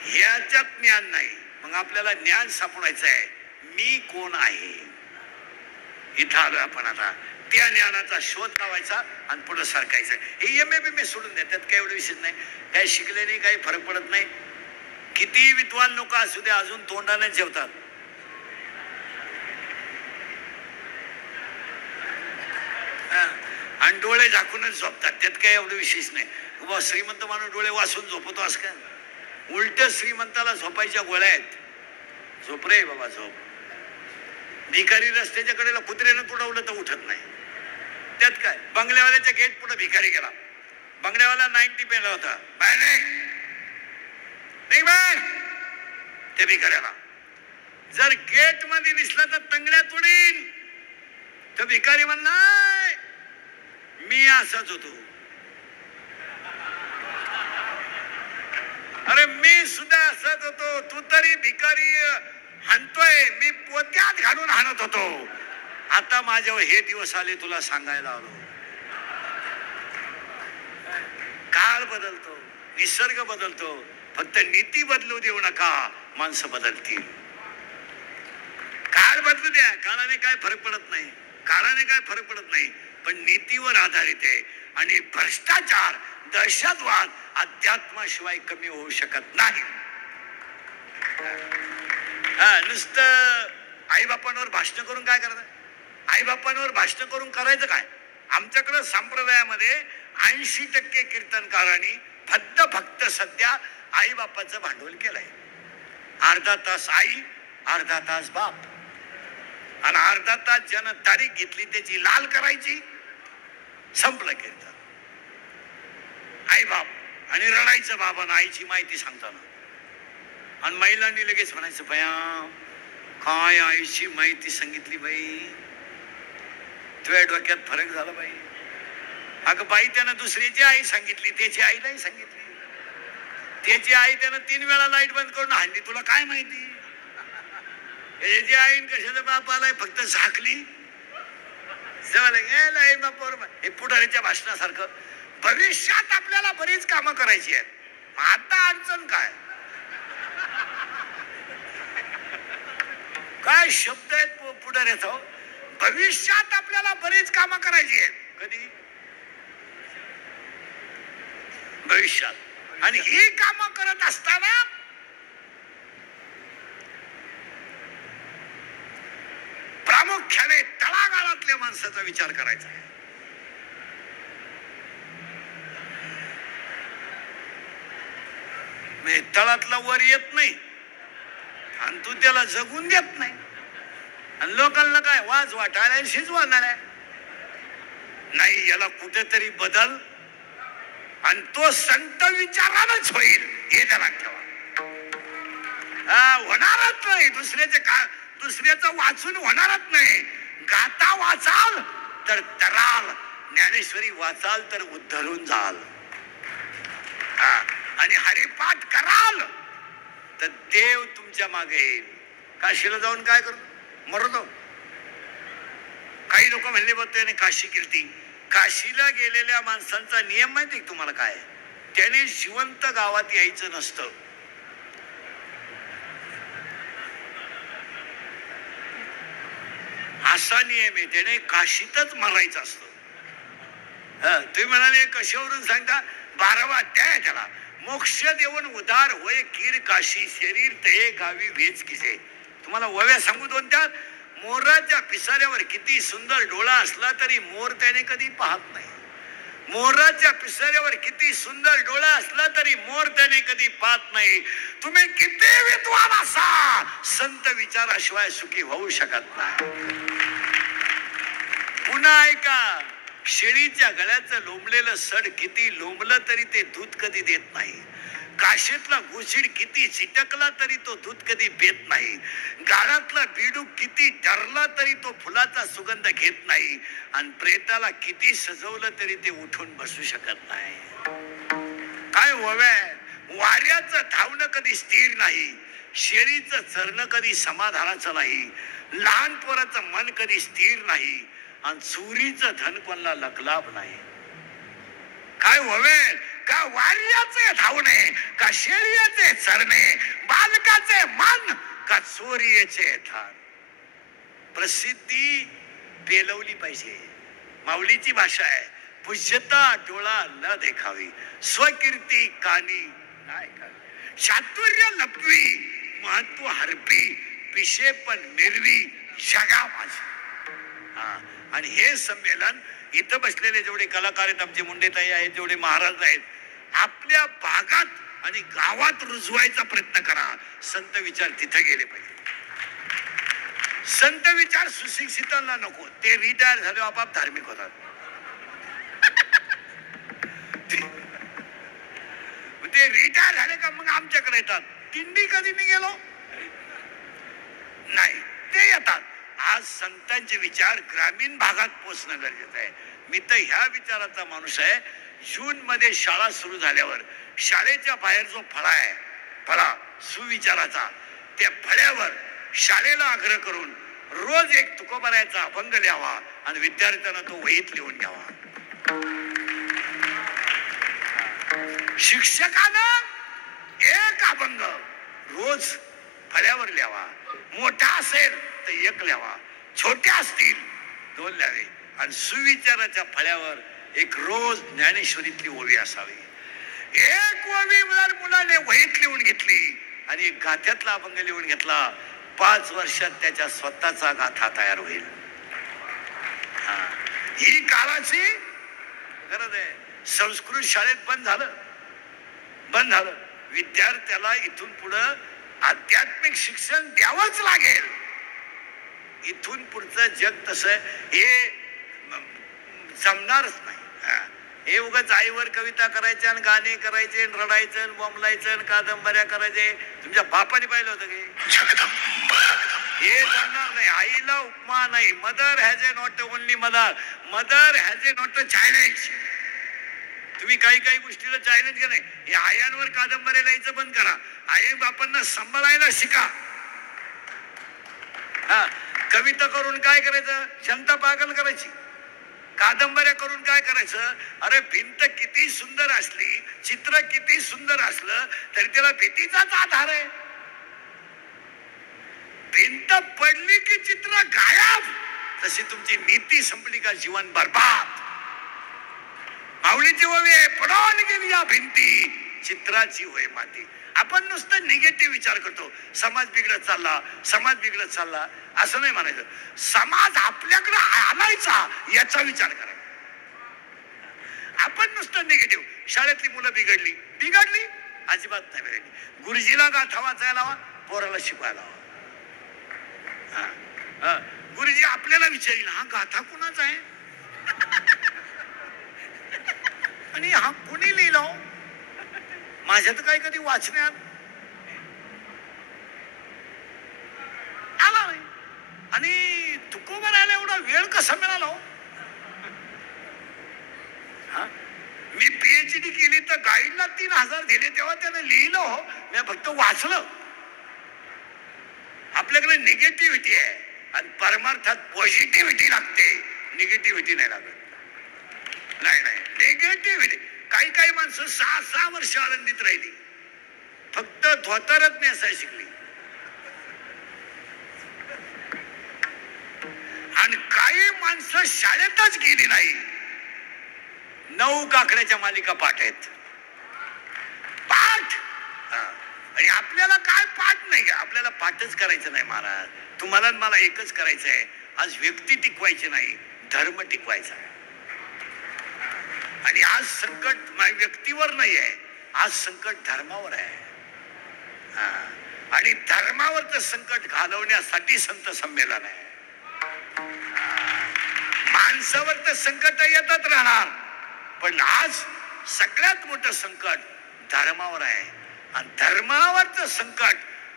ह्याच्यात ज्ञान नाही. मग आपल्याला ज्ञान सापडायचं आहे, मी कोण आहे. इथं आलोय आपण. आता त्या ज्ञानाचा शोध लावायचा आणि पुढे सरकायचं. हे MA BMA सोडून द्या, त्यात काही एवढं विषय नाही. काही शिकले नाही, काही फरक पडत नाही. किती विद्वान लोक असू द्या, अजून तोंडाने जेवतात. आणि डोळे झाकूनच झोपतात, त्यात काही एवढं विशेष नाही. श्रीमंत माणूस डोळे वाचून झोपतो असं काय? उलट श्रीमंताला झोपायच्या गोळ्या आहेत. झोप रे बाबा, झोप. भिकारी रस्त्याच्या कडेला कुत्र्यानं तुडवलं तर उठत नाही. त्यात काय? बंगल्यावाल्याच्या गेट पुढे भिकारी गेला. बंगल्यावाला 90 पेला होता. बाहेर नाही बाहेर. त्या भिकाऱ्याला जर गेट मध्ये दिसला तर तंगड्या तुडीन. तर भिकारी म्हणला, मी असाच होतो. अरे मी सुद्धा असत होतो, तू तरी भिकारी हाणतोय, मी पोत्यात घालून हाणत होतो. आता माझ्यावर हे दिवस आले, तुला सांगायला आलो. काळ बदलतो, निसर्ग बदलतो, फक्त नीती बदलू देऊ नका, माणसं बदलतील. काळ बदलू द्या, काळाने काय फरक पडत नाही, काळाने काय फरक पडत नाही, पण नीतीवर आधारित आहे. आणि भ्रष्टाचार, दहशतवाद अध्यात्माशिवाय कमी होऊ शकत नाही. नुसतं आईबापांवर भाषण करून काय करायचं? आईबापांवर भाषण करून करायचं काय? आमच्याकडे संप्रदायामध्ये 80% कीर्तनकारांनी फक्त सध्या आईबापाचं भांडवल केलंय. अर्धा तास आई, अर्धा तास बाप, आणि अर्धा तास ज्यानं तारीख घेतली त्याची लाल करायची, संपलं कीर्तन. आई बाप आणि रडायचं बाबांना आईची माहिती सांगताना. आणि महिलांनी लगेच म्हणायचं, बया काय आईची माहिती सांगितली बाई, तुझ्या डोक्यात फरक झाला बाई. अगं बाई, त्यानं दुसऱ्याची आई सांगितली, त्याची आई नाही सांगितली. त्याची आई त्यानं 3 वेळा लाईट बंद करून हाणली, तुला काय माहिती. त्याची आई कशाचा बाप आलाय, फक्त झाकली. लाईट बापावर हे पुढारीच्या भाषणासारखं. भविष्यात आपल्याला बरीच कामं करायची आहेत. आता अडचण काय, काय शब्द आहेत पुढाऱ्याचा. भविष्यात आपल्याला बरीच कामं करायची आहेत. कधी, भविष्यात. आणि ही कामं करत असताना प्रामुख्याने तळागाळातल्या माणसाचा विचार करायचा आहे. तळातला वर येत नाही आणि तू त्याला जगून देत नाही. आणि लोकांना काय वाज वाटायला शिजवणार आहे नाही. याला कुठेतरी बदल, आणि तो संत विचारानच होईल हे त्याला ठेवा. होणारच नाही दुसऱ्याचं वाचून होणारच नाही. गाता वाचाल तर तराल, ज्ञानेश्वरी वाचाल तर उद्धरून जाल. आणि हरिपाठ कराल तर देव तुमच्या मागे येईल. काशीला जाऊन काय करू, मरतो. काही लोक म्हणले बघते काशी कीर्ती. काशीला गेलेल्या माणसांचा नियम माहिती तुम्हाला काय, त्याने जिवंत गावात यायचं नसतं. असा नियम आहे, त्याने काशीतच मरायचं असतं. तुम्ही म्हणाले कशावरून सांगता, 12वा अध्याय आहे त्याला. मोक्ष देऊन उदार होय कीर काशी, शरीर ते गावी वेच किसे. तुम्हाला वव्या सांगू दोन त्यात. मोराच्या पिसाऱ्यावर किती सुंदर डोळा असला तरी मोर त्याने कधी पाहत नाही. मोराच्या पिसाऱ्यावर किती सुंदर डोळा असला तरी मोर त्याने कधी पाहत नाही. तुम्ही किती विद्वान असा, संत विचाराशिवाय सुखी होऊ शकत नाही. पुन्हा ऐका, शेळीच्या गळ्याचं लोंबलेलं सड किती लोंबलं तरी ते दूध कधी देत नाही. काशीतला गुशीड किती चिटकला तरी तो दूध कधी पेत नाही. गाळातला बिडूक किती डरला तरी तो फुलाचा सुगंध घेत नाही. आणि प्रेताला किती सजवलं तरी ते उठून बसू शकत नाही. काय वव्या, वाऱ्याचं धावणं कधी स्थिर नाही, शेळीचं चरणं कधी समाधानाचं नाही, लहान पोराचं मन कधी स्थिर नाही, आणि चोरीचं धन कोणाला लकलाभ नाही. काय व्हावे, का वार्याचे धावणे, का शेळीचे चरणे, बालकाचे मन, का चोरीचे धन. प्रसिद्धी पेलवली पाहिजे. माऊलीची भाषा आहे, पूज्यता डोळा न देखावी, स्वकीर्ती कानी नाही करावी. चातुर्य लपवी, महत्व हरपी, पिशे पण मिरवी जगा माझी. आणि हे संमेलन इथं बसलेले जेवढे कलाकार आहेत, आमचे मुंडेताई आहेत, जेवढे महाराज आहेत, आपल्या भागात आणि गावात रुजवायचा प्रयत्न करा. संत विचार तिथे गेले पाहिजे. संत विचार सुशिक्षितांना नको, ते रिटायर झाले आपाप धार्मिक होतात. ते रिटायर झाले का मग आमच्याकडे येतात. दिंडी कधी मी गेलो नाही, ते येतात. आज संतांचे विचार ग्रामीण भागात पोहोचणं गरजेचं आहे. मी तर ह्या विचाराचा माणूस आहे. जून मध्ये शाळा सुरू झाल्यावर शाळेच्या बाहेर जो फळा आहे, फळा सुविचाराचा, त्या फळ्यावर शाळेला आग्रह करून रोज एक तुकोबारायचा अभंग लिहावा आणि विद्यार्थ्यांना तो वहीत लिहून घ्यावा. शिक्षकानं एक अभंग रोज फळ्यावर लिहावा. मोठा असेल तर एक लिहावा, छोट्या असतील 2 लिहावे. आणि सुविचाराच्या फळ्यावर एक रोज ज्ञानेश्वरीतली ओवी असावी. एक ओवी मुलाने वहीत लिहून घेतली आणि एक गाथ्यातला अभंग लिहून घेतला, 5 वर्षात त्याच्या स्वतःचा गाथा तयार होईल. ही काळाची गरज आहे. संस्कृत शाळेत बंद झालं. विद्यार्थ्याला इथून पुढं आध्यात्मिक शिक्षण द्यावंच लागेल. इथून पुढचं जग तसं हे जमणारच नाही. हे उगाच आईवर कविता करायच्या आणि गाणे करायचे, रडायचं, बोंबलायचं, कादंबऱ्या करायचे. तुमच्या बापाने पाहिलं होतं की हे जमणार नाही. आईला उपमा नाही. Mother has a not only mother, mother has a not a challenge. तुम्ही काही काही गोष्टीला चॅलेंज केलं नाही. हे आयांवर कादंबऱ्या लिहायचं बंद करा. आई बापांना सांभाळायला शिका. हा, कविता करून काय करायचं? जनता पागल करायची. कादंबऱ्या करून काय करायचं? अरे भिंत किती सुंदर असली, चित्र किती सुंदर असलं तरी त्याला भीतीचाच आधार आहे. भिंत पडली की चित्र गायब. तशी तुमची नीती संपली का जीवन बरबाद. माऊलीची ओवी आहे, पडून गेली या भिंती चित्राची होय माती. आपण नुसतं निगेटिव्ह विचार करतो. समाज बिघडत चालला, समाज बिघडत चालला असं नाही म्हणायचं. समाज आपल्याकडे आणायचा याचा विचार करा. आपण नुसतं निगेटिव्ह. शाळेतली मुलं बिघडली, बिघडली अजिबात नाही बिघडली. गुरुजीला गाथा वाचायला लावा, पोराला शिकवायला लावा. गुरुजी आपल्याला विचारील, हा गाथा कुणाचा आहे आणि हा कुणी लिहिला? माझ्या तर काही कधी वाचण्यात आला नाही. आणि तुकोबर आला एवढा वेळ कसा मिळाला? मी पीएचडी केली तर गाईडला 3000 दिले तेव्हा त्याने लिहिलं. हो, मी फक्त वाचलं. आपल्याकडे निगेटिव्हिटी आहे आणि परमार्थात पॉझिटिव्हिटी लागते. निगेटिव्हिटी नाही लागत. नाही नाही, निगेटिव्हिटी. काही काही माणसं 6-6 वर्ष आनंदीत राहिली, फक्त धोतरच नेसायला शिकली. आणि काही माणसं शाळेतच गेली नाही. 9 काकड्याच्या मालिका पाठ आहेत. पाठ. आणि आपल्याला काय पाठ नाही. आपल्याला पाठच करायचं नाही महाराज. तुम्हाला मला एकच करायचं आहे. आज व्यक्ती टिकवायची नाही, धर्म टिकवायचा आहे. आणि आज संकट व्यक्तीवर नाही आहे, आज संकट धर्मावर आहे. आणि धर्मावरचं संकट घालवण्यासाठी संत संमेलन आहे. माणसावर तर संकट येतच राहणार, पण आज सगळ्यात मोठं संकट धर्मावर आहे. आणि धर्मावरचं संकट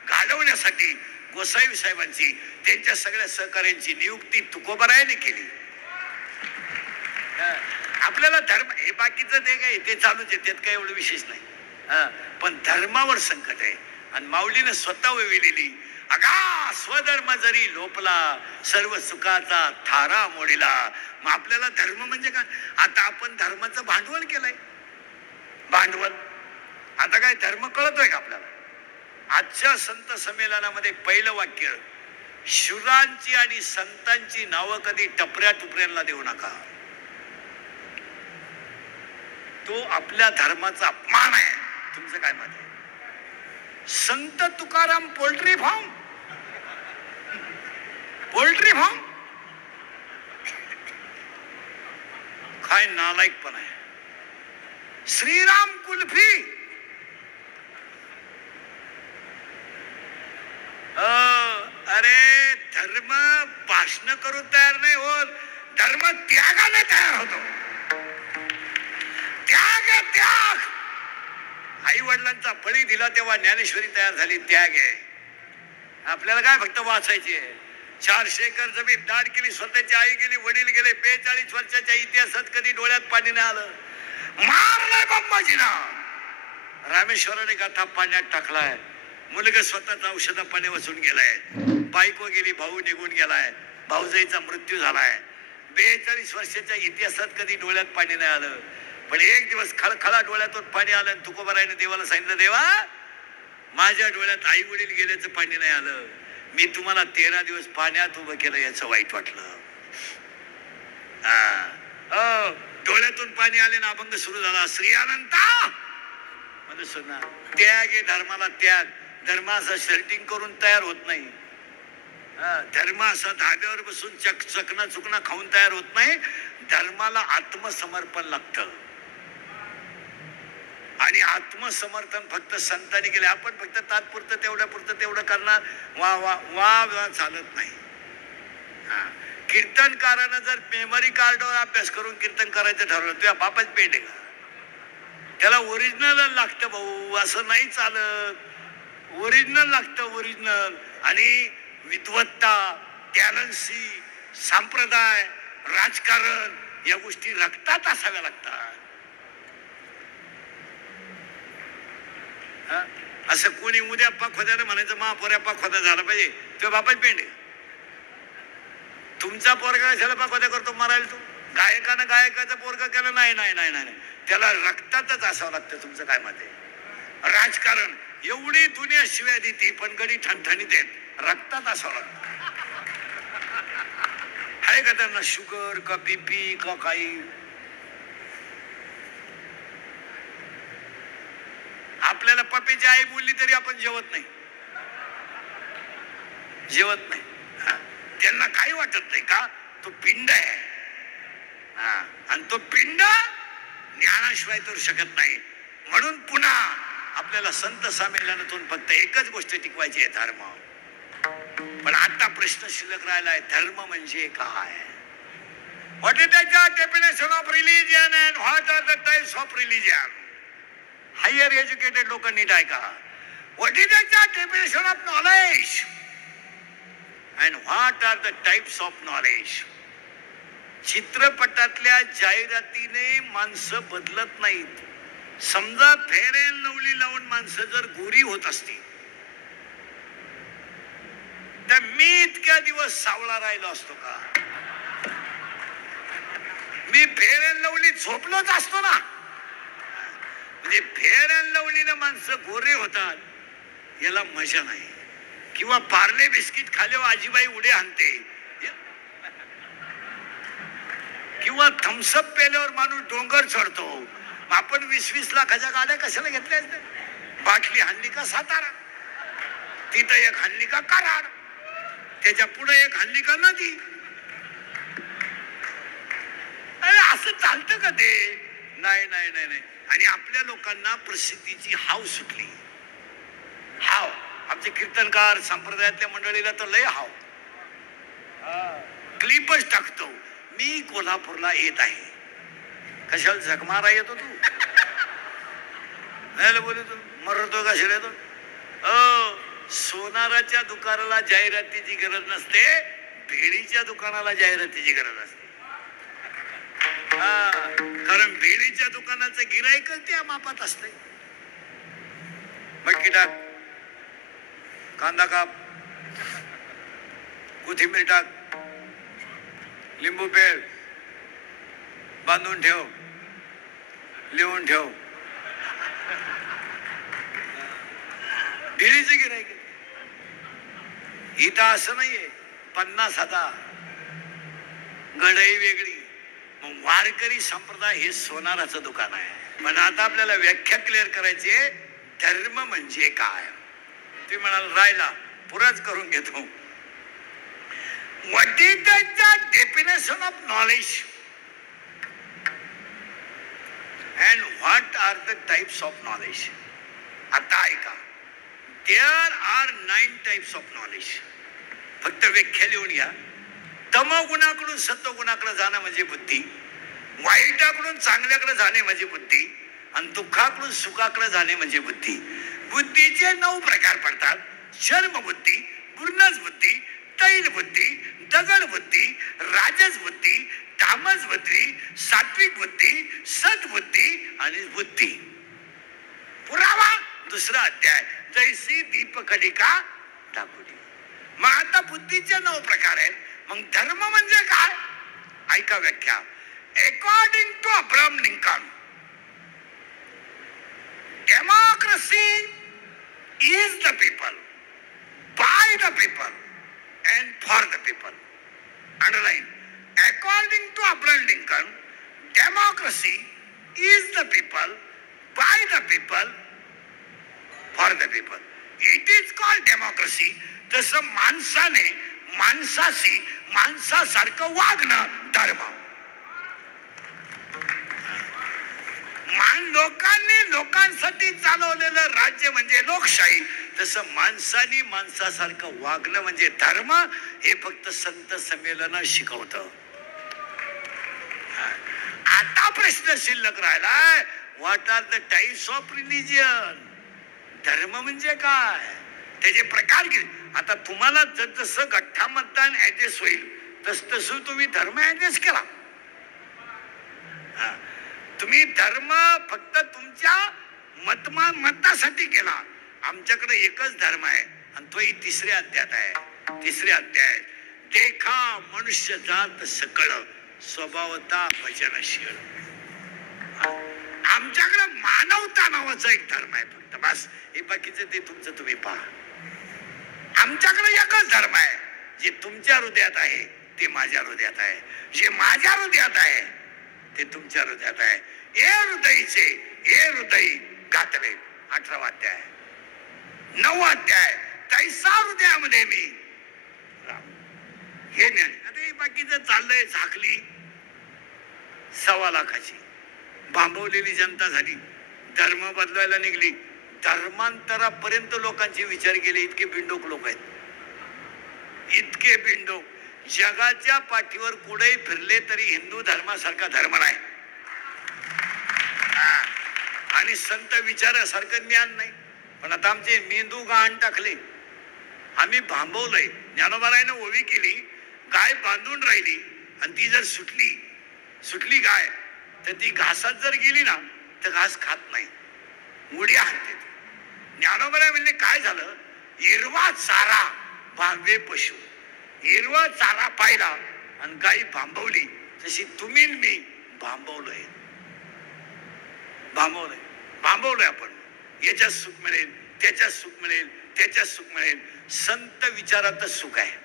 घालवण्यासाठी गोसावी साहेबांची, त्यांच्या सगळ्या सहकार्यांची नियुक्ती तुकोबरायाने केली. आपल्याला धर्म हे बाकीचं ते काय ते चालूच आहे, त्यात काही एवढं विशेष नाही. पण धर्मावर संकट आहे. आणि माऊलीनं स्वतः वेविलेली, अगा स्वधर्म जरी लोपला, सर्व सुखाचा थारा मोडीला. मग आपल्याला धर्म म्हणजे काय? आता आपण धर्माचं भांडवल केलंय. भांडवल. आता काय धर्म कळतोय का आपल्याला? आजच्या संत संमेलनामध्ये पहिलं वाक्य, शूरांची आणि संतांची नावं कधी टपऱ्या टुपऱ्यांना देऊ नका. तो आपल्या धर्माचा अपमान आहे. तुमचं काय मत आहे? संत Tukaram poultry farm, poultry farm काय नालायकपण आहे. श्रीराम कुल्फी, अरे धर्म भाषण करून तयार नाही होत, धर्म त्यागाने तयार होतो. त्याग आहे, त्याग. आई वडिलांचा बळी दिला तेव्हा ज्ञानेश्वरी तयार झाली. त्याग आहे. आपल्याला काय फक्त वाचायची आहे. 400 एकर जमीन दाड केली, स्वतःची आई गेली, वडील गेले. 42 वर्षाच्या इतिहासात कधी डोळ्यात पाणी नाही आलं. मारलंय बाप्पाजीना. रामेश्वराने गाथा पाण्यात टाकलाय. मुलगा स्वतःच औषधा पाणी वाचून गेलाय. बायको गेली, भाऊ निघून गेलाय, भाऊजाईचा मृत्यू झालाय. 42 वर्षाच्या इतिहासात कधी डोळ्यात पाणी नाही आलं. पण एक दिवस खळखळा डोळ्यातून पाणी आलं. तुकोबारायने देवाला सांगितलं, देवा माझ्या डोळ्यात आई वडील गेल्याचं पाणी नाही आलं. मी तुम्हाला 13 दिवस पाण्यात उभं केलं, याचं वाईट वाटलं. डोळ्यातून पाणी आले ना, अभंग सुरू झाला. श्री अनंता त्याग आहे धर्माला. त्याग. धर्म असा शर्टिंग करून तयार होत नाही. धर्म असा धाब्यावर बसून चकना चुकना खाऊन तयार होत नाही. धर्माला आत्मसमर्पण लागतं. आणि आत्मसमर्थन फक्त संतांनी केले. आपण फक्त तात्पुरतं तेवढं करणार. वा वा वा वा चालत नाही. कीर्तनकारानं जर मेमरी कार्डवर अभ्यास करून कीर्तन करायचं ठरवलं, तुझ्या बापाच पेट आहे का? त्याला ओरिजिनल लागतं भाऊ, असं नाही चालत. ओरिजिनल लागतं, ओरिजिनल. आणि विद्वत्ता, टॅलन्सी, संप्रदाय, राजकारण या गोष्टी रक्तात असाव्या लागतात. असं कोणी उद्या खोद्याने म्हणायचं महापोऱ्या खोदा झाला पाहिजे, तो बापाच पेंड. तुमचा पोरगा कशाला खोद्या करतो मारायला? तू गायकानं गायकाचं पोरगा केलं नाही नाही नाही नाही, त्याला रक्तातच असावं लागतं. तुमचं काय मत आहे? राजकारण एवढी दुनिया शिव्या देते पण गडी ठणठणीत आहेत, रक्तात असावं लागतं. आहे का त्यांना शुगर का बीपी का काही? आपल्याला पप्पीची आई बोलली तरी आपण जेवत नाही, जेवत नाही. त्यांना काही वाटत नाही का? तो पिंड आहे, आणि तो पिंड ज्ञानाशिवाय तर शकत नाही. म्हणून पुन्हा आपल्याला संत संमेलनातून फक्त एकच गोष्ट टिकवायची आहे, धर्म. पण आता प्रश्न शिल्लक राहिलाय, धर्म म्हणजे काय? What is the definition of religion and what are the types of religion? Higher educated लोक नीट ऐका. What is the definition of knowledge and what are the types of knowledge? चित्रपटातल्या जाहिरातीने माणसं बदलत नाहीत. समजा फेअर अँड लवली लावून माणसं जर गोरी होत असती तर मी इतक्या दिवस सावळा राहिलो असतो का? मी फेअर अँड लवली झोपलोच असतो ना. म्हणजे फेअर अँड लवलीनं माणसं गोरे होतात, याला मजा नाही. किंवा पार्ले बिस्किट खाल्यावर आजीबाई उडे आणते, किंवा थम्सअप पेल्यावर माणूस डोंगर चढतो. आपण 20-20 लाखाच्या गाड्या कशाला घेतल्या? बाटली हाणली का सातारा, तिथं एक हाणली का कराड, त्याच्या पुढे एक हाणली का नदी. अरे असं चालतं का ते? नाही नाही नाही नाही. आणि आपल्या लोकांना प्रसिद्धीची हाव सुटली. हाव, आमचे कीर्तनकार संप्रदायातल्या मंडळीला तर लय हाव. क्लिपच टाकतो, मी कोल्हापूरला येत आहे. कशाला झक मारा येतो तू? नाही बोलतो तू मरतो कशाला येतो? सोनाराच्या दुकानाला जाहिरातीची गरज नसते, भेडीच्या दुकानाला जाहिरातीची गरज असते. कारण भेडीच्या दुकानाचं गिराईकच त्या मापात असते. मटकी टाक, कांदा काप, कोथिंबीर टाक, लिंबू पेळ, बांधून ठेव, लिहून ठेव. भेडीचं गिराईक. इथं असं नाहीये 50,000 गडई वेगळी. मग वारकरी संप्रदाय हे सोनाराचं दुकान आहे. पण आता आपल्याला व्याख्या क्लिअर करायची आहे, धर्म म्हणजे काय? ते म्हणाल राहिला पुराच करून घेतो. What is the definition of knowledge and what are the types of knowledge? आता ऐका, there are 9 types of knowledge. फक्त व्याख्या लिहून घ्या. तमोगुणाकडून सत्वगुणाकडे जाणं म्हणजे बुद्धी, वाईटाकडून चांगल्याकडे जाणे म्हणजे बुद्धी, आणि दुःखाकडून सुखाकडे जाणे म्हणजे बुद्धी. बुद्धीचे 9 प्रकार पडतात: शर्मबुद्धी, गुर्नस बुद्धी, तैल बुद्धी, दगड बुद्धी, राजस बुद्धी, तामस बुद्धी, सात्विक बुद्धी, सद्बुद्धी आणि बुद्धी. पुरावा 2रा अध्याय, जैसी दीपकलिका दाखवली. मग आता बुद्धीचे 9 प्रकार आहेत. मग धर्म म्हणजे काय? ऐका व्याख्या. According to Abraham Lincoln, democracy is the people, by the people and for the people. Underline. According to Abraham Lincoln, democracy is the people, by the people, for the people. It is called democracy. तसं माणसाने माणसाशी माणसासारखं वागणं धर्म. लोकांनी लोकांसाठी चालवलेलं राज्य म्हणजे लोकशाही. तसं माणसानी माणसासारखं वागणं म्हणजे धर्म. हे फक्त संत संमेलन शिकवतं. आता प्रश्न शिल्लक राहिलाय, what are the types of religion? धर्म म्हणजे काय? त्याचे प्रकार केले. आता तुम्हाला जसं गठ्ठा मतदान ऍडजस्ट होईल तसं तुम्ही धर्म ऍडजस्ट केला. तुम्ही धर्म फक्त तुमच्या मतासाठी केला. आमच्याकडे एकच धर्म आहे आणि तोही तिसऱ्या अध्यायात आहे. तिसऱ्या अध्यायात देखा मनुष्य जात सकळ स्वभावता भजनशील. आमच्याकडे मानवता नावाचा एक धर्म आहे फक्त, बस. हे बाकीचं ते तुमचं तुम्ही पहा. आमच्याकडे एकच धर्म आहे, जे तुमच्या हृदयात आहे ते माझ्या हृदयात आहे, जे माझ्या हृदयात आहे ते तुमच्या हृदयात आहे. हे हृदयचे हे हृदय घातले. 18वा अध्याय. 9वा अध्याय तैसा हृदयामध्ये मी हे ज्ञान. आता हे बाकीचं चाललंय. झाकली 1.25 लाखाची बांबवलेली जनता झाली. धर्म बदलायला निघली. धर्मांतरापर्यंत लोकांचे विचार केले. इतके बिंडोक लोक आहेत, इतके बिंडोक. जगाच्या पाठीवर कुठेही फिरले तरी हिंदू धर्मासारखा धर्म नाही आणि संत विचारासारखं ज्ञान नाही. पण आता आमचे मेंदू गहाण टाकले. आम्ही भांबवलंय. ज्ञानोबारायनं ओवी केली, गाय बांधून राहिली आणि ती जर सुटली गाय तर ती घासात जर गेली ना तर घास खात नाही, उड्या हाणते. ज्ञानोबाराय म्हणले काय झालं, हिरवा चारा भांबे पशु. हिरवा चारा पाहिला आणि गाई भांबवली, तशी तुम्ही मी भांबवलंय. आपण. याच्यात सुख मिळेल, त्याच्यात सुख मिळेल, त्याच्यात सुख मिळेल. संत विचारातच सुख आहे.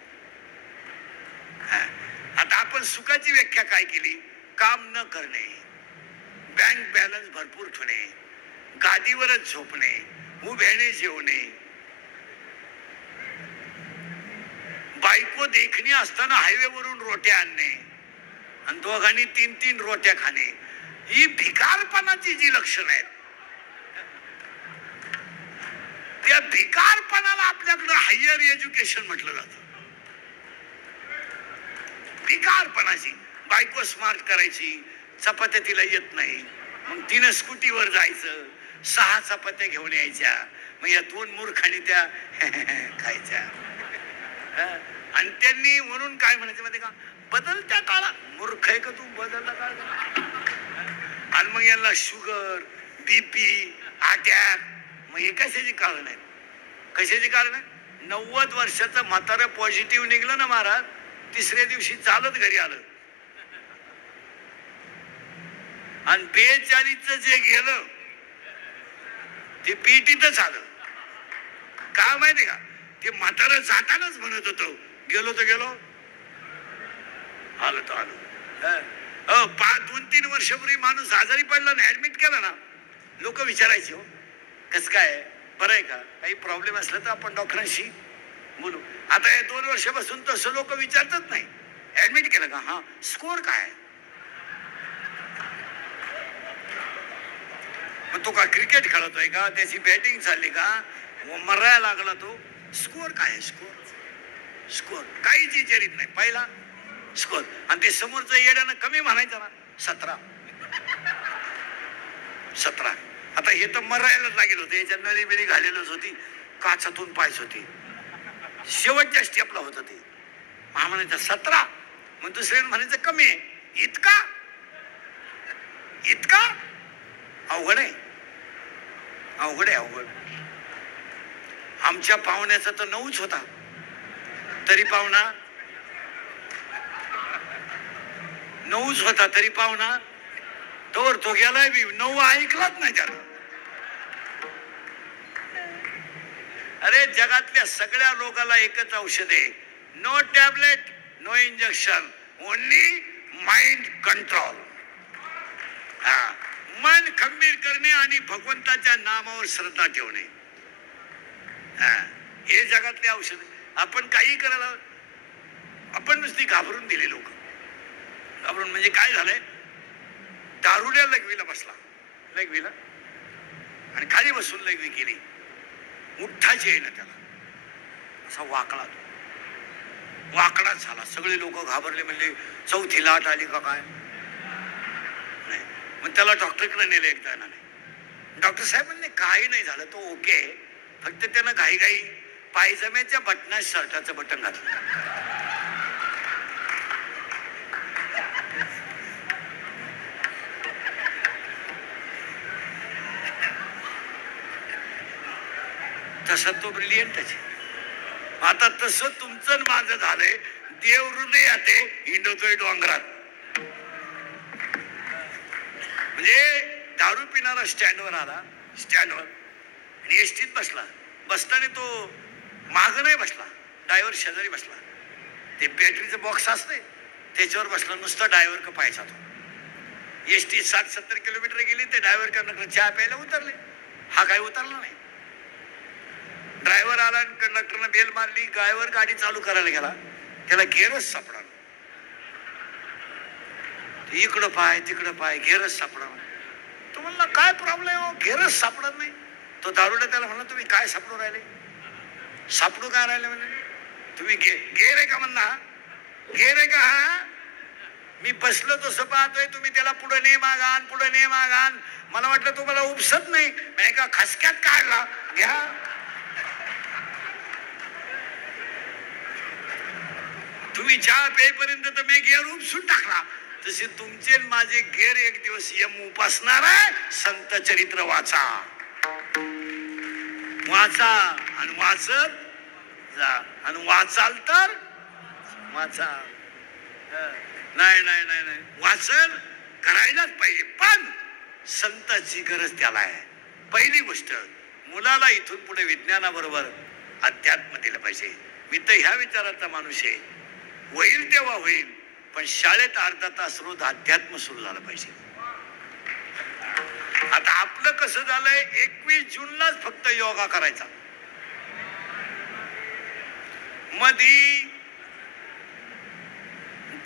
आता आपण सुखाची व्याख्या काय केली, काम न करणे, बँक बॅलन्स भरपूर ठेवणे, गादीवरच झोपणे, उभ्याने जेवणे, बायको देखणी असताना हायवेवरून रोट्या आणणे आणि दोघांनी 3-3 रोट्या खाणे. ही भिकारपणाची जी लक्षणं आहेत, त्या भिकारपणाला आपल्याकडे हायर एज्युकेशन म्हटलं जातं. भिकारपणाची. बायको स्मार्ट करायची, चपात्या तिला येत नाही, मग तिनं स्कूटीवर जायचं, 6 चपात्या घेऊन यायच्या, मग या 2 मूर्खांनी त्या खायच्या. आणि त्यांनी म्हणून काय म्हणायचं माहिती का, बदलत्या काळात. मूर्ख आहे का तू, बदलता काळ. आणि मग यांना शुगर, बीपी, अटॅक. मग हे कशाची कारण आहेत, कशाची कारण आहे. 90 वर्षाचं म्हातारं पॉझिटिव्ह निघलं ना महाराज, 3ऱ्या दिवशी चालत घरी आलं. आणि 42चं जे गेलं ते पीटीतच आलं. काय माहिती का, ते म्हातारं जातानाच म्हणत होतो, गेलो तर गेलो, आलो तर आलो. 2-3 वर्षापूर्वी माणूस आजारी पडला ना, ऍडमिट केला ना, लोक विचारायचे, हो कस काय, बरं आहे का, काही प्रॉब्लेम असला तर आपण डॉक्टरांशी बोलू. आता या 2 वर्षापासून तसं लोक विचारतात नाही. ऍडमिट केलं का, हा स्कोर काय, तो का क्रिकेट खेळतोय का, त्याची बॅटिंग चालली का, मरायला लागला तो, स्कोर काय, स्कोर काहीच विचारित नाही. पहिला स्कोर. आणि ते समोरचं येड्यानं कमी म्हणायचं ना, 17. आता हे तर मरायलाच लागेल होतं. याच्यात नळी बिळी घालेलच होती, काचातून पायच होती, शेवटच्या स्टेपला होतं ते. म्हणायचं 17, मग दुसऱ्यानं म्हणायचं कमी आहे. इतका अवघड आहे. आमच्या पाहुण्याचा तर 9च होता, तरी पाहुणा 9च होता, तरी पाहुणा तोवर तो गेलाय बी 9 ऐकलाच नाही त्याला. अरे जगातल्या सगळ्या लोकांना एकच औषध आहे, no tablet, no injection, only mind control. मन खंबीर करणे आणि भगवंताच्या नामावर श्रद्धा ठेवणे, हे जगातले औषध. आपण काही करायला, आपण नुसती घाबरून दिले. लोक घाबरून म्हणजे काय झालंय, दारुड्या लघवीला बसला, लघवीला, आणि खाली बसून लघवी केली. मुठ्ठाची आहे ना त्याला, असा वाकडाच झाला. सगळे लोक घाबरले, म्हणजे 4थी लाट आली का काय. नाही, मग त्याला डॉक्टरकडे नेले एकदा. नाही, डॉक्टर साहेब म्हणले काही नाही झालं, तो ओके, फक्त त्यानं घाई पायजम्याच्या बटनात शर्टाचं बटन घातलं. तसं तो ब्रिलियंटच. आता तसं तुमचं माझं झालंय. देव हृदयात आहे, हिंडतोय डोंगरात. म्हणजे दारू पिणारा स्टँडवर आला, स्टँडवर आणि एसटीत बसला. बसताना तो माग नाही बसला, ड्रायव्हर शेजारी बसला. ते बॅटरीचं बॉक्स असते त्याच्यावर बसला, नुसता ड्रायव्हर का पाहायचा. तो एसटी 60-70 किलोमीटर गेली, ते ड्रायव्हर कडनं चहा प्यायला उतरले. हा काय उतरला नाही. ड्रायव्हर आला आणि कंडक्टरनं बेल मारली. ड्रायव्हर गाडी चालू करायला गेला, त्याला गेअरच सापडा. इकडं पाय तिकडं पाय, गेअरच सापडा. तो म्हणला काय प्रॉब्लेम हो, गेअरच सापडत नाही. तो दारुडा त्याला म्हणला तुम्ही काय सापडू राहिले, सापडू काय राहिले म्हणजे तुम्ही गेअर आहे का म्हणला, गेअर आहे का. हा मी बसलो तसं पाहतोय, तुम्ही त्याला पुढे ने मागान पुढे ने मागान. मला वाटलं तुम्हाला उपसत नाही, मी एका खसक्यात काढला. घ्या. तुम्ही चहा पेपर्यंत तर मी गेअर उपसून टाकला. तसे तुमचे माझे गेअर एक दिवस यम उपासणार आहे. संत चरित्र वाचा, वाचा आणि वाचत जा. आणि वाचाल तर वाचा. नाही नाही नाही नाही, वाचन करायलाच पाहिजे, पण संताची गरज त्याला आहे. पहिली गोष्ट, मुलाला इथून पुढे विज्ञानाबरोबर अध्यात्म दिलं पाहिजे. मी तर ह्या विचाराचा माणूस आहे. होईल तेव्हा होईल, पण शाळेत अर्धा तास रोज अध्यात्म सुरू झालं पाहिजे. आता आपलं कसं झालंय, 21 जूनलाच फक्त योगा करायचा. मधी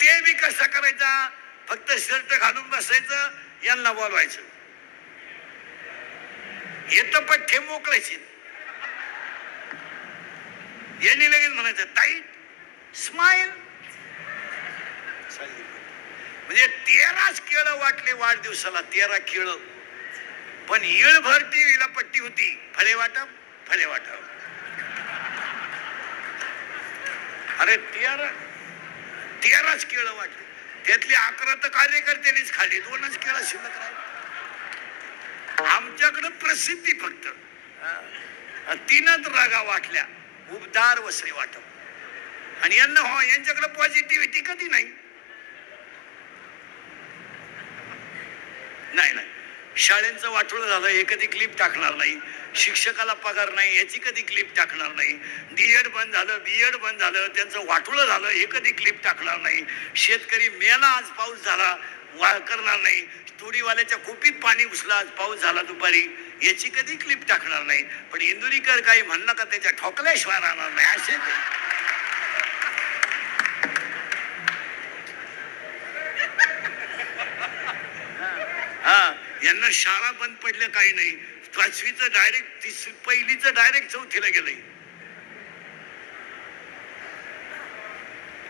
ते बी कसा करायचा, फक्त शर्ट घालून बसायचं, यांना बोलवायचं. येतं पठ्ठे मोकळायचे. यांनी लगेच म्हणायचं टाईट स्माइल. म्हणजे 13 केळं वाटले वाढदिवसाला, 13 केळं. पण येळभर टीव्हीला पट्टी होती, फळे वाटप फळे वाटप. अरे 13 केळं वाटले, त्यातली 11 तर कार्यकर्त्यांनीच खाल्ली, 2च केळं शिल्लक राहिले. आमच्याकडे प्रसिद्धी फक्त 3च रागा वाटल्या, उबदार वसई वाटप. आणि यांना हो, यांच्याकडे पॉझिटिव्हिटी कधी नाही. नाही नाही, शाळेंचं वाटोळं झालं हे कधी क्लिप टाकणार नाही. शिक्षकाला पगार नाही याची कधी क्लिप टाकणार नाही. डीएड बंद झालं, बीएड बंद झालं, त्यांचं वाटोळं झालं हे कधी क्लिप टाकणार नाही. शेतकरी मेला, आज पाऊस झाला करणार नाही. तुरीवाल्याच्या कुपीत पाणी घुसलं, आज पाऊस झाला दुपारी, याची कधी क्लिप टाकणार नाही. पण इंदुरीकर काही म्हणलं का त्याच्या ठोकल्याशिवाय राहणार नाही. असे यांना शाळा बंद पडल्या काही नाही. 5वीचं डायरेक्ट पहिलीचं डायरेक्ट 4थीला गेलंय.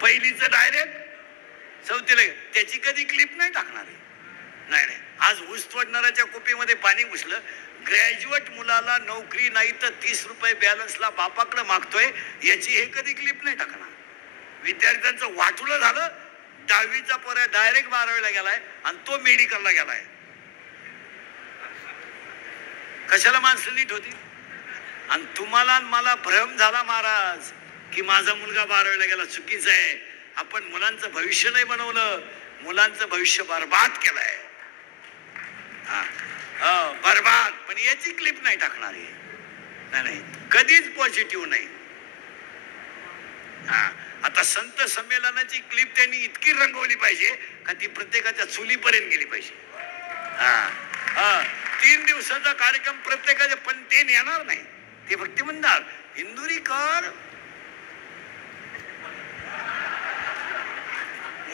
पहिलीचं डायरेक्ट 4थीला, त्याची कधी क्लिप नाही टाकणार आहे. नाही नाही, आज ऊस तोडणाऱ्याच्या कुपीमध्ये पाणी घुसलं. ग्रॅज्युएट मुलाला नोकरी नाही तर 30 रुपये बॅलन्सला बापाकडे मागतोय, याची हे कधी क्लिप नाही टाकणार. विद्यार्थ्यांचं वाटुलं झालं, 10वीचा पोऱ्या डायरेक्ट 12वीला गेलाय आणि तो मेडिकलला गेलाय. कशाला माणसं नीट होती. आणि तुम्हाला मला भ्रम झाला महाराज की माझा मुलगा 12वीला गेला, चुकीचं आहे. आपण मुलांचं भविष्य नाही बनवलं, मुलांचं भविष्य बर्बाद केलंय. बर्बाद. पण याची क्लिप नाही टाकणार आहे. नाही नाही, कधीच पॉझिटिव्ह नाही. आता संत संमेलनाची क्लिप त्यांनी इतकी रंगवली पाहिजे का ती प्रत्येकाच्या चुलीपर्यंत गेली पाहिजे. 3 दिवसाचा कार्यक्रम प्रत्येकाचे, पण ते येणार नाही. ते फक्त म्हणणार इंदुरीकर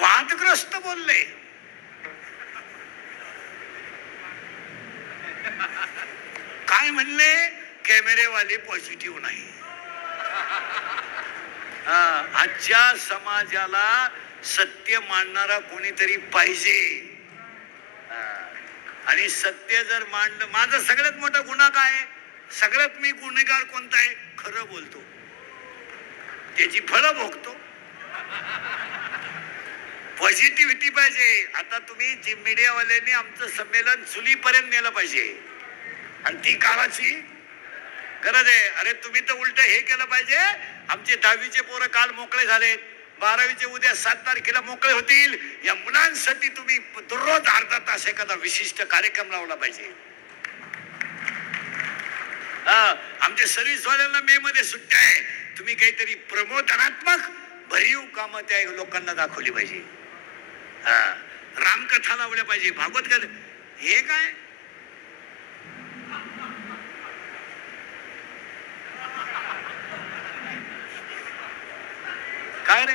वादग्रस्त बोलले. काय म्हणले, कॅमेरेवाले पॉझिटिव्ह नाही. आजच्या समाजाला सत्य मांडणारा कोणीतरी पाहिजे. आणि सत्य जर मांडलं, माझा सगळ्यात मोठा गुन्हा काय आहे, सगळ्यात मी गुन्हेगार कोणता आहे, खरं बोलतो. त्याची फळं भोगतो. पॉझिटिव्हिटी पाहिजे. आता तुम्ही मीडियावाल्यांनी आमचं संमेलन चुलीपर्यंत नेलं पाहिजे आणि ती काळाची गरज आहे. अरे तुम्ही तर उलट हे केलं पाहिजे. आमचे 10वीचे पोरं काल मोकळे झालेत, 12वीचे उद्या 7 तारखेला मोकळे होतील. या मुलांसाठी तुम्ही दररोज अर्धा तास एखादा विशिष्ट कार्यक्रम लावला पाहिजे. आमच्या सर्व्हिसवाल्यांना मे मध्ये सुट्ट्या आहे. तुम्ही काहीतरी प्रबोधनात्मक भरीव कामं त्या लोकांना दाखवली पाहिजे. रामकथा लावल्या पाहिजे, भागवत कथा. हे काय काय रे